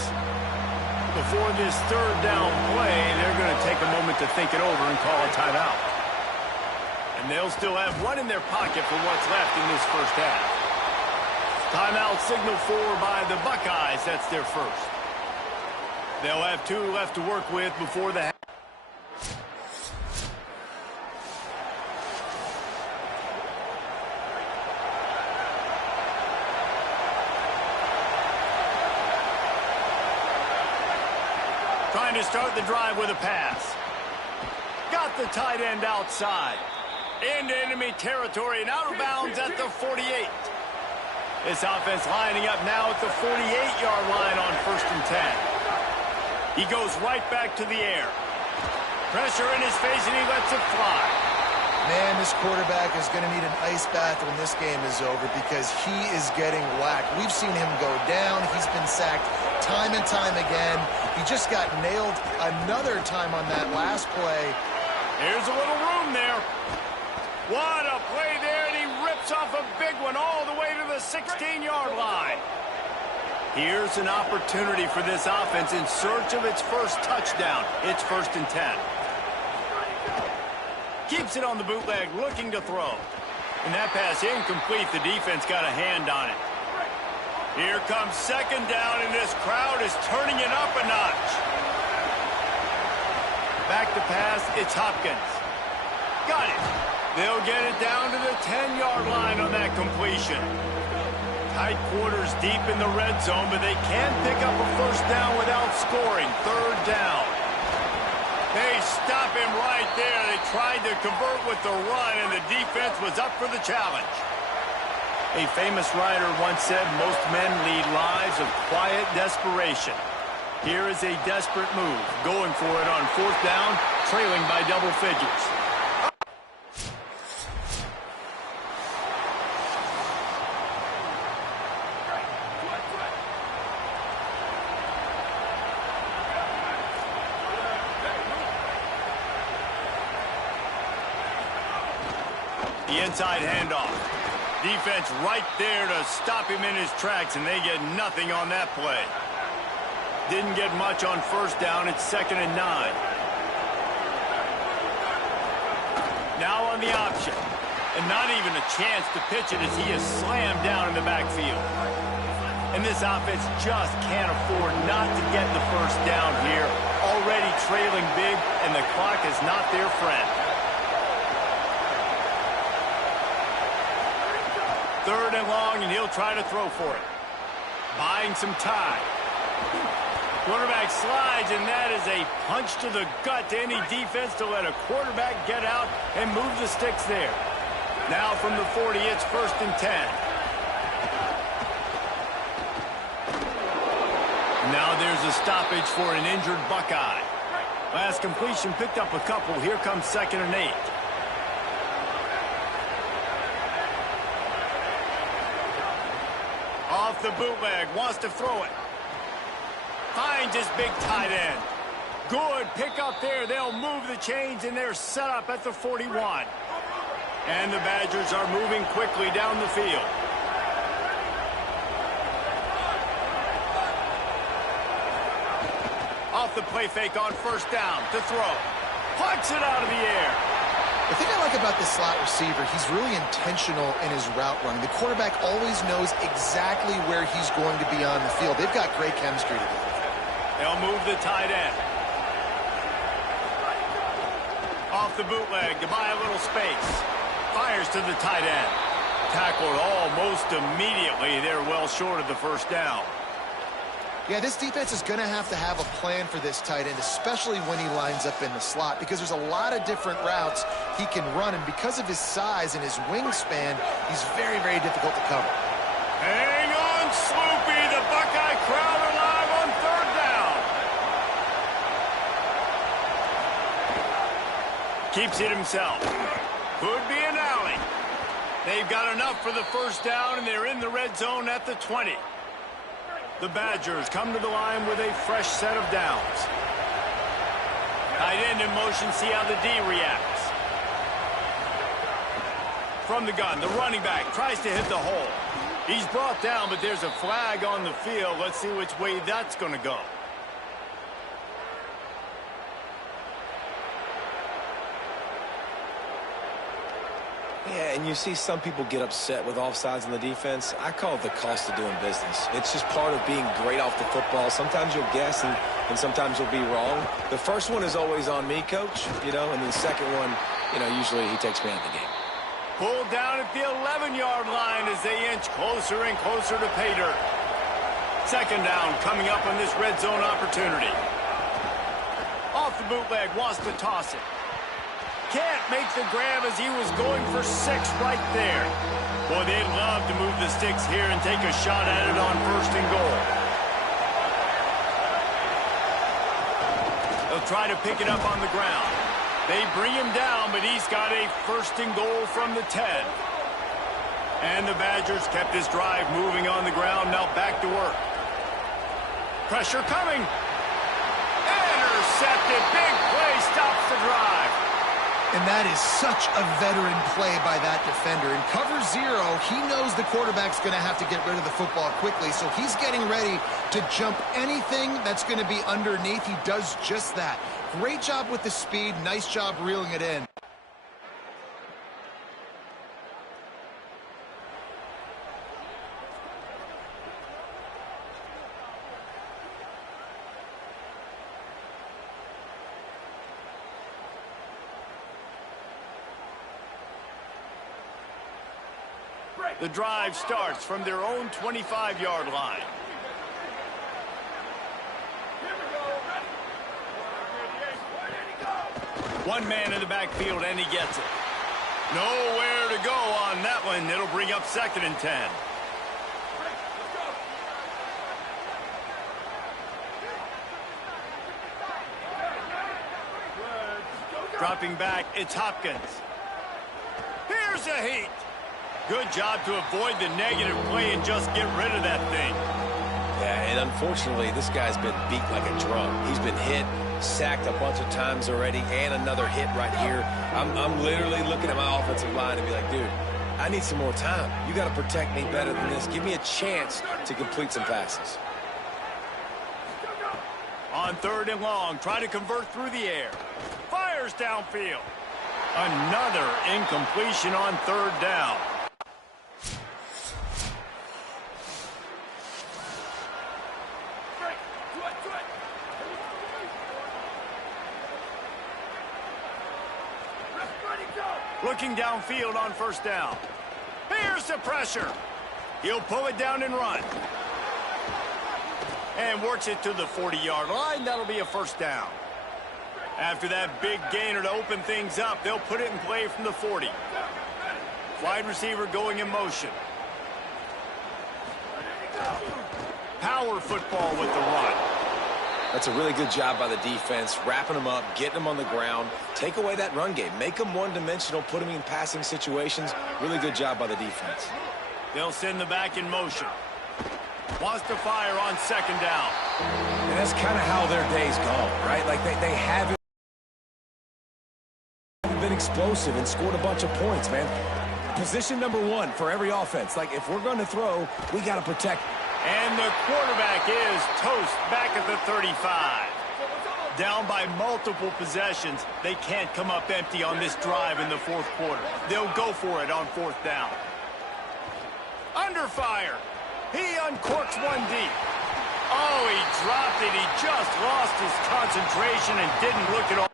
Before this 3rd down play, they're going to take a moment to think it over and call a timeout. And they'll still have 1 in their pocket for what's left in this first half. Timeout signal for by the Buckeyes. That's their first. They'll have 2 left to work with before the half. Trying to start the drive with a pass. Got the tight end outside. Into enemy territory and out of bounds at the 48. This offense lining up now at the 48-yard line on 1st and 10. He goes right back to the air. Pressure in his face, and he lets it fly. Man, this quarterback is going to need an ice bath when this game is over because he is getting whacked. We've seen him go down. He's been sacked time and time again. He just got nailed another time on that last play. Here's a little room there. What a play there, and he rips off a big one all the way to the 16-yard line. Here's an opportunity for this offense in search of its first touchdown. It's 1st and 10. Keeps it on the bootleg, looking to throw. And that pass incomplete. The defense got a hand on it. Here comes 2nd down, and this crowd is turning it up a notch. Back to pass, it's Hopkins. Got it. They'll get it down to the 10-yard line on that completion. Tight quarters deep in the red zone, but they can't pick up a first down without scoring. 3rd down. They stop him right there. They tried to convert with the run, and the defense was up for the challenge. A famous writer once said, most men lead lives of quiet desperation. Here is a desperate move, going for it on 4th down, trailing by double figures. The inside handoff. Defense right there to stop him in his tracks, and they get nothing on that play. Didn't get much on 1st down. It's 2nd and 9. Now on the option. And not even a chance to pitch it as he is slammed down in the backfield. And this offense just can't afford not to get the first down here. Already trailing big, and the clock is not their friend. 3rd and long, and he'll try to throw for it. Buying some time. Quarterback slides, and that is a punch to the gut to any defense to let a quarterback get out and move the sticks there. Now from the 40, it's 1st and 10. Now there's a stoppage for an injured Buckeye. Last completion picked up a couple. Here comes 2nd and 8. Off the bootleg, wants to throw it. Finds his big tight end. Good pick up there. They'll move the chains, and they're set up at the 41. And the Badgers are moving quickly down the field. Off the play fake on 1st down to throw. Plucks it out of the air. The thing I like about this slot receiver, he's really intentional in his route running. The quarterback always knows exactly where he's going to be on the field. They've got great chemistry together. They'll move the tight end. Off the bootleg to buy a little space. Fires to the tight end. Tackled almost immediately. They're well short of the first down. Yeah, this defense is going to have a plan for this tight end, especially when he lines up in the slot, because there's a lot of different routes he can run, and because of his size and his wingspan, he's very, very difficult to cover. Hang on, Sloopy. The Buckeye crowd alive on 3rd down. Keeps it himself. Could be an alley. They've got enough for the first down, and they're in the red zone at the 20. The Badgers come to the line with a fresh set of downs. Tight end in motion, see how the D reacts. From the gun, the running back tries to hit the hole. He's brought down, but there's a flag on the field. Let's see which way that's going to go. Yeah, and you see some people get upset with offsides in the defense. I call it the cost of doing business. It's just part of being great off the football. Sometimes you'll guess, and sometimes you'll be wrong. The first one is always on me, Coach, and the second one, usually he takes me out of the game. Pulled down at the 11-yard line as they inch closer and closer to pay dirt. 2nd down coming up on this red zone opportunity. off the bootleg, wants to toss it. Can't make the grab as he was going for 6 right there. Boy, they'd love to move the sticks here and take a shot at it on 1st and goal. They'll try to pick it up on the ground. They bring him down, but he's got a 1st and goal from the 10. And the Badgers kept this drive moving on the ground. Now back to work. Pressure coming. Intercepted. Big play stops the drive. And that is such a veteran play by that defender. In cover 0, he knows the quarterback's going to have to get rid of the football quickly, so he's getting ready to jump anything that's going to be underneath. He does just that. Great job with the speed. Nice job reeling it in. The drive starts from their own 25-yard line. One man in the backfield, and he gets it. Nowhere to go on that one. It'll bring up 2nd and 10. Dropping back, it's Hopkins. Here's a heat. Good job to avoid the negative play and just get rid of that thing. Yeah, and unfortunately, this guy's been beat like a drum. He's been hit, sacked a bunch of times already, and another hit right here. I'm literally looking at my offensive line and be like, dude, I need some more time. You got to protect me better than this. Give me a chance to complete some passes. On 3rd and long, try to convert through the air. Fires downfield. Another incompletion on 3rd down. Looking downfield on 1st down. Here's the pressure. He'll pull it down and run. And works it to the 40-yard line. That'll be a 1st down. After that big gainer to open things up, they'll put it in play from the 40. Wide receiver going in motion. Power football with the run. That's a really good job by the defense, wrapping them up, getting them on the ground. Take away that run game. Make them one-dimensional, put them in passing situations. Really good job by the defense. They'll send the back in motion. Wants to fire on 2nd down. And that's kind of how their day's gone, right? Like they haven't been explosive and scored a bunch of points, man. Position number 1 for every offense. Like, if we're going to throw, we got to protect. And the quarterback is toast back at the 35. Down by multiple possessions. They can't come up empty on this drive in the 4th quarter. They'll go for it on 4th down. Under fire. He uncorks one deep. Oh, he dropped it. He just lost his concentration and didn't look at all.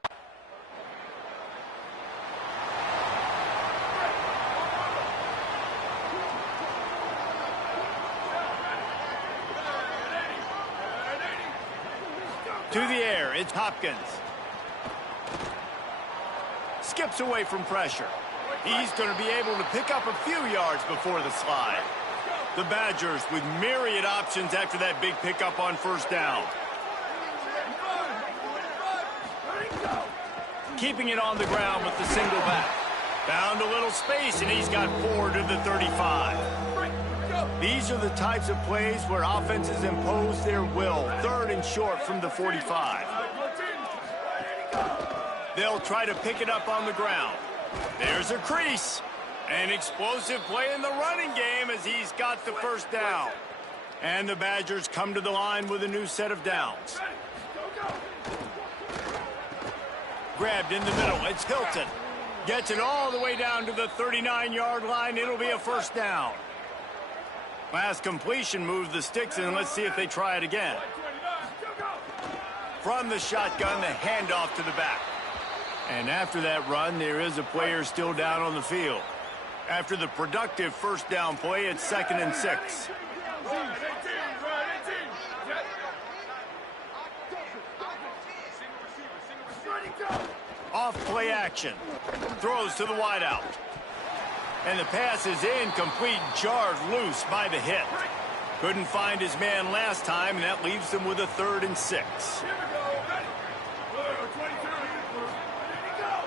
To the air, it's Hopkins. Skips away from pressure. He's going to be able to pick up a few yards before the slide. The Badgers with myriad options after that big pickup on 1st down. Keeping it on the ground with the single back. Found a little space, and he's got 4 to the 35. These are the types of plays where offenses impose their will. 3rd and short from the 45. They'll try to pick it up on the ground. There's a crease. An explosive play in the running game as he's got the 1st down. And the Badgers come to the line with a new set of downs. Grabbed in the middle. It's Hilton. Gets it all the way down to the 39-yard line. It'll be a 1st down. Last completion moves the sticks in. Let's see if they try it again. From the shotgun, the handoff to the back. And after that run, there is a player still down on the field. After the productive 1st down play, it's 2nd and 6. Off play action. Throws to the wideout. And the pass is incomplete, jarred loose by the hit. Couldn't find his man last time, and that leaves him with a 3rd and 6.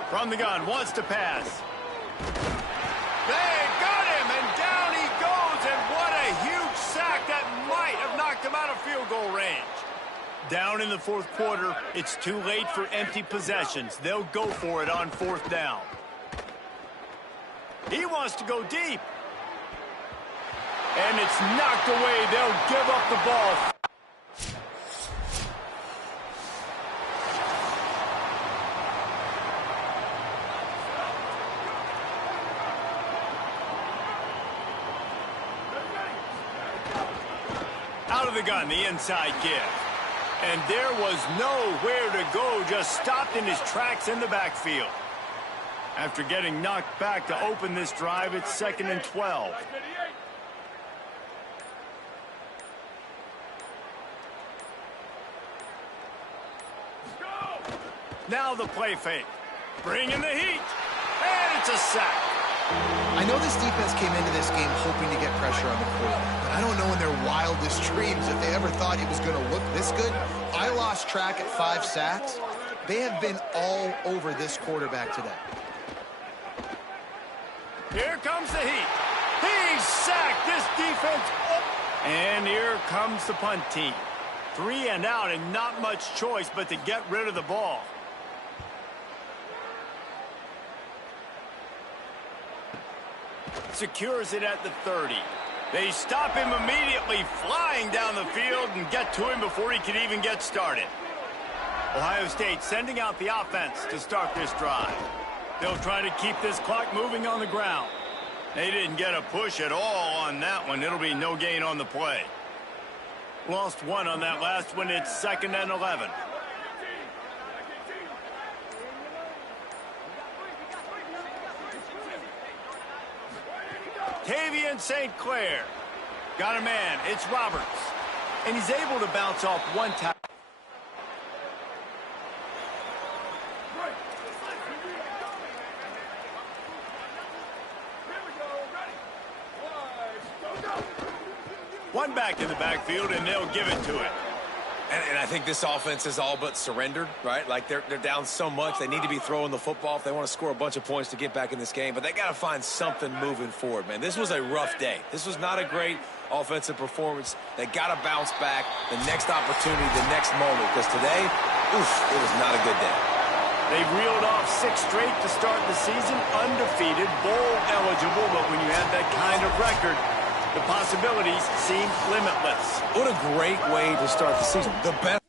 From the gun, wants to pass. They got him, and down he goes, and what a huge sack that might have knocked him out of field goal range. Down in the 4th quarter, it's too late for empty possessions. They'll go for it on 4th down. He wants to go deep. And it's knocked away. They'll give up the ball. Out of the gun, the inside give. And there was nowhere to go, just stopped in his tracks in the backfield. After getting knocked back to open this drive, it's 2nd and 12. Now the play fake. Bringing the heat. And it's a sack. I know this defense came into this game hoping to get pressure on the quarterback, but I don't know in their wildest dreams if they ever thought he was going to look this good. I lost track at 5 sacks. They have been all over this quarterback today. Here comes the heat. He sacked this defense. And here comes the punt team. 3 and out, and not much choice but to get rid of the ball. Secures it at the 30. They stop him immediately, flying down the field, and get to him before he can even get started. Ohio State sending out the offense to start this drive. They'll try to keep this clock moving on the ground. They didn't get a push at all on that one. It'll be no gain on the play. Lost 1 on that last one. It's 2nd and 11. Tavian St. Clair. Got a man. It's Roberts. And he's able to bounce off one tackle. One back in the backfield, and they'll give it to it. And I think this offense is all but surrendered, right? Like they're down so much. They need to be throwing the football if they want to score a bunch of points to get back in this game. But they got to find something moving forward, man. This was a rough day. This was not a great offensive performance. They got to bounce back the next opportunity, the next moment. Because today, oof, it was not a good day. They've reeled off 6 straight to start the season, undefeated, bowl eligible. But when you have that kind of record, the possibilities seem limitless. What a great way to start the season. The best.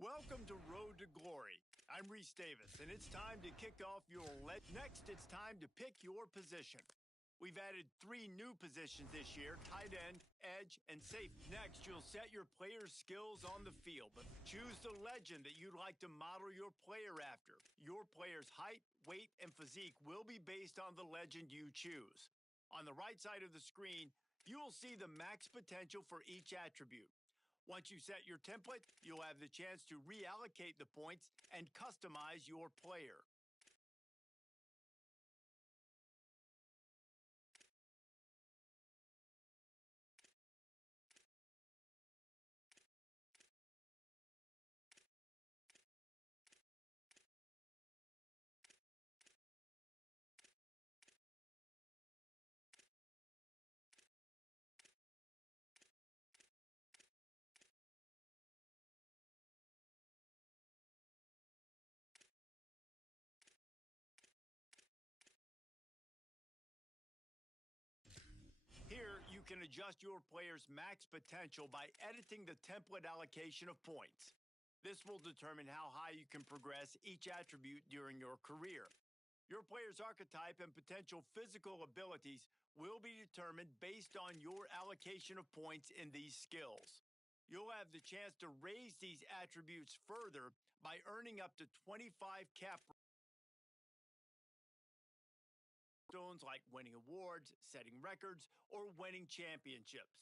Welcome to Road to Glory. I'm Reese Davis, and it's time to kick off your Next, it's time to pick your position. We've added 3 new positions this year: tight end, edge, and safety. Next, you'll set your player's skills on the field, but choose the legend that you'd like to model your player after. Your player's height, weight, and physique will be based on the legend you choose. On the right side of the screen, you will see the max potential for each attribute. Once you set your template, you'll have the chance to reallocate the points and customize your player. Here, you can adjust your player's max potential by editing the template allocation of points. This will determine how high you can progress each attribute during your career. Your player's archetype and potential physical abilities will be determined based on your allocation of points in these skills. You'll have the chance to raise these attributes further by earning up to 25 cap milestones like winning awards, setting records, or winning championships.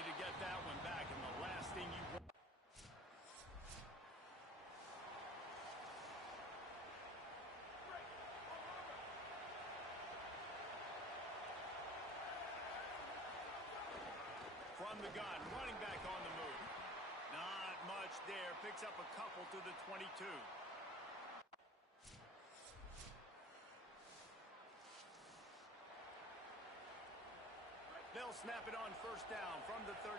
you to get that one back, and the last thing you want. From the gun, running back on the move. Not much there. Picks up a couple to the 22. They'll snap it on first down from the 35.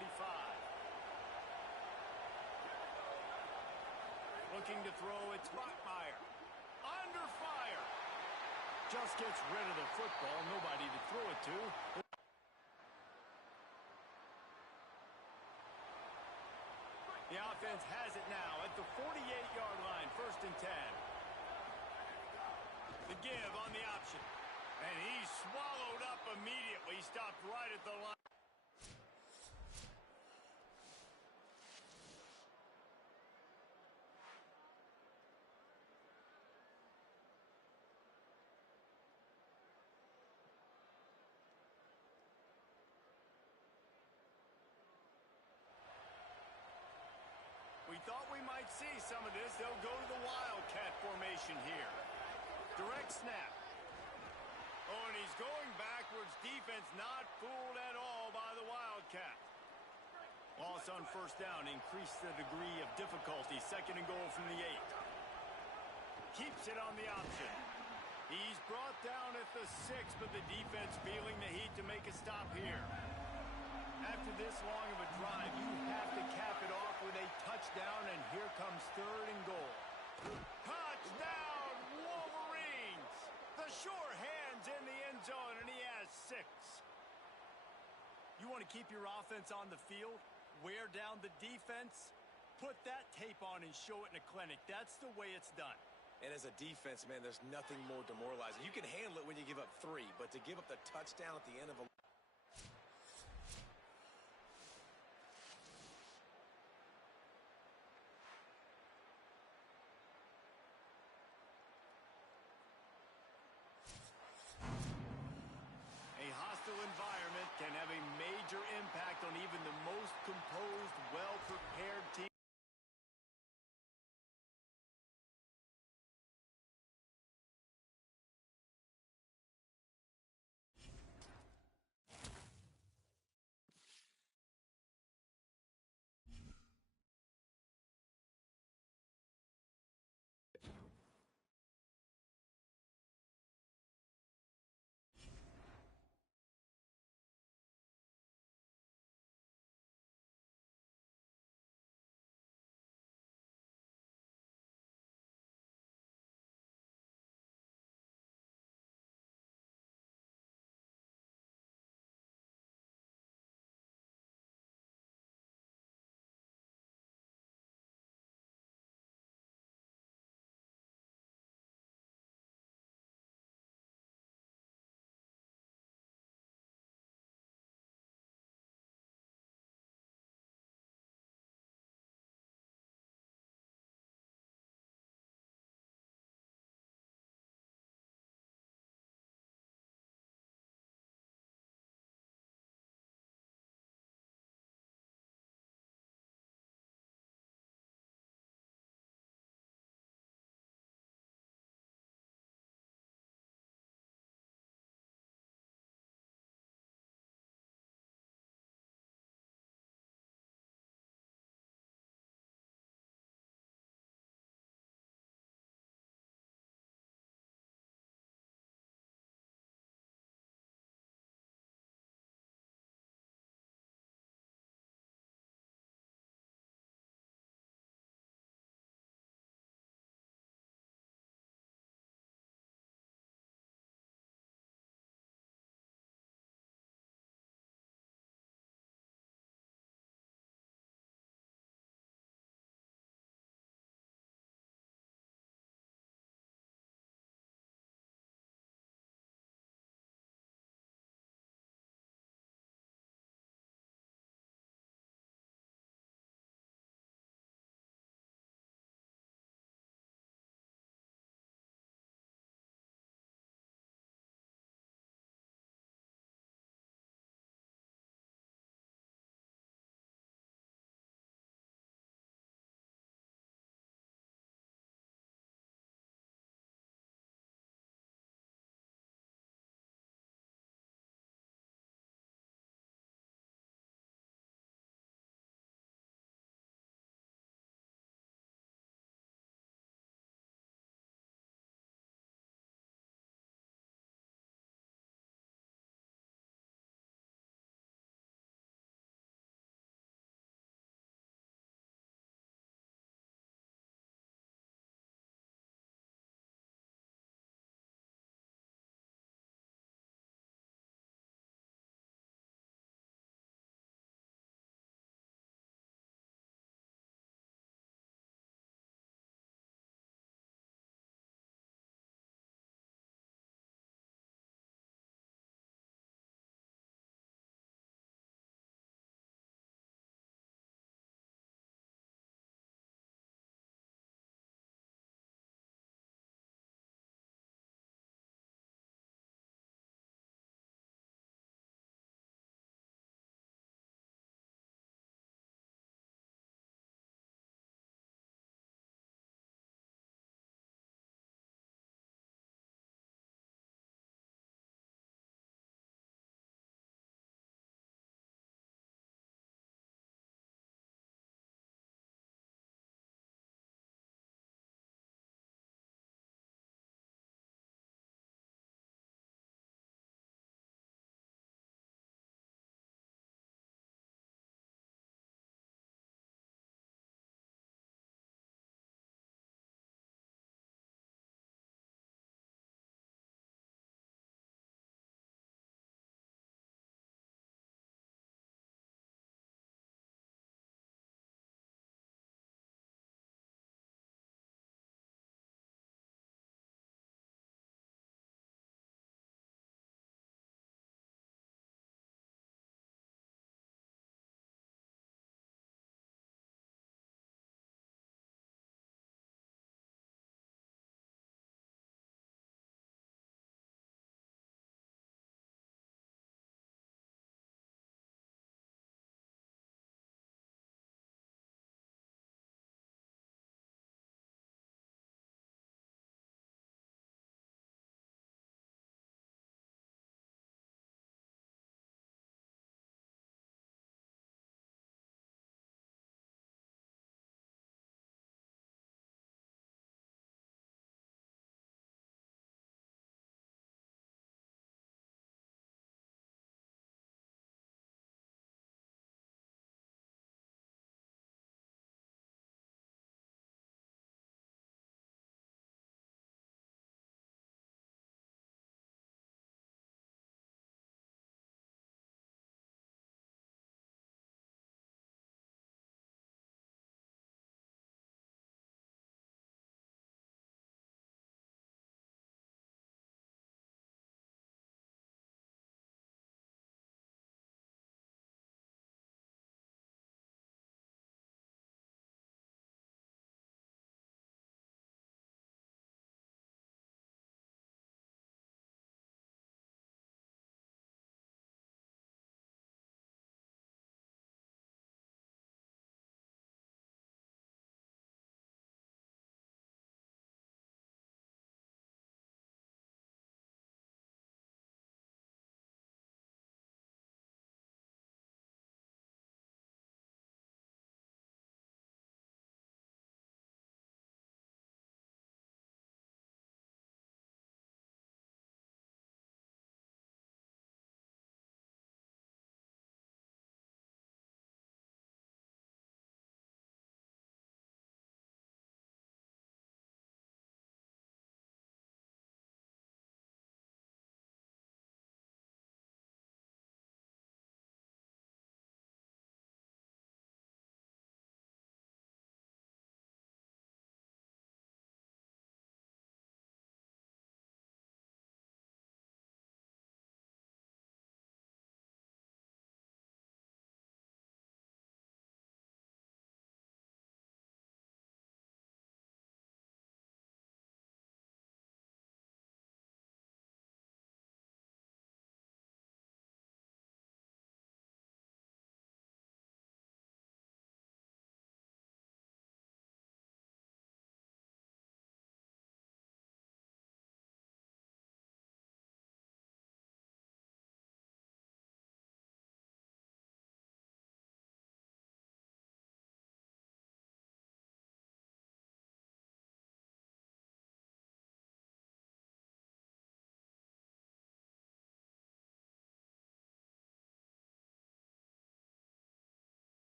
Looking to throw, it's Rottmeyer. Under fire. Just gets rid of the football. Nobody to throw it to. The offense has it now at the 48-yard line, 1st and 10. The give on the option. And he's swallowed up immediately. Stopped right at the line. We thought we might see some of this. They'll go to the Wildcat formation here. Direct snap. Oh, and he's going backwards. Defense not fooled at all by the Wildcat. Loss on first down. Increase the degree of difficulty. 2nd and goal from the 8. Keeps it on the option. He's brought down at the 6, but the defense feeling the heat to make a stop here. After this long of a drive, you have to cap it off with a touchdown, and here comes 3rd and goal. Touchdown, Wolverines! The sure hands in the end zone, and he has 6. You want to keep your offense on the field? Wear down the defense? Put that tape on and show it in a clinic. That's the way it's done. And as a defense, man, there's nothing more demoralizing. You can handle it when you give up 3, but to give up the touchdown at the end of a A hostile environment can have a major impact on even the most composed, well-prepared team.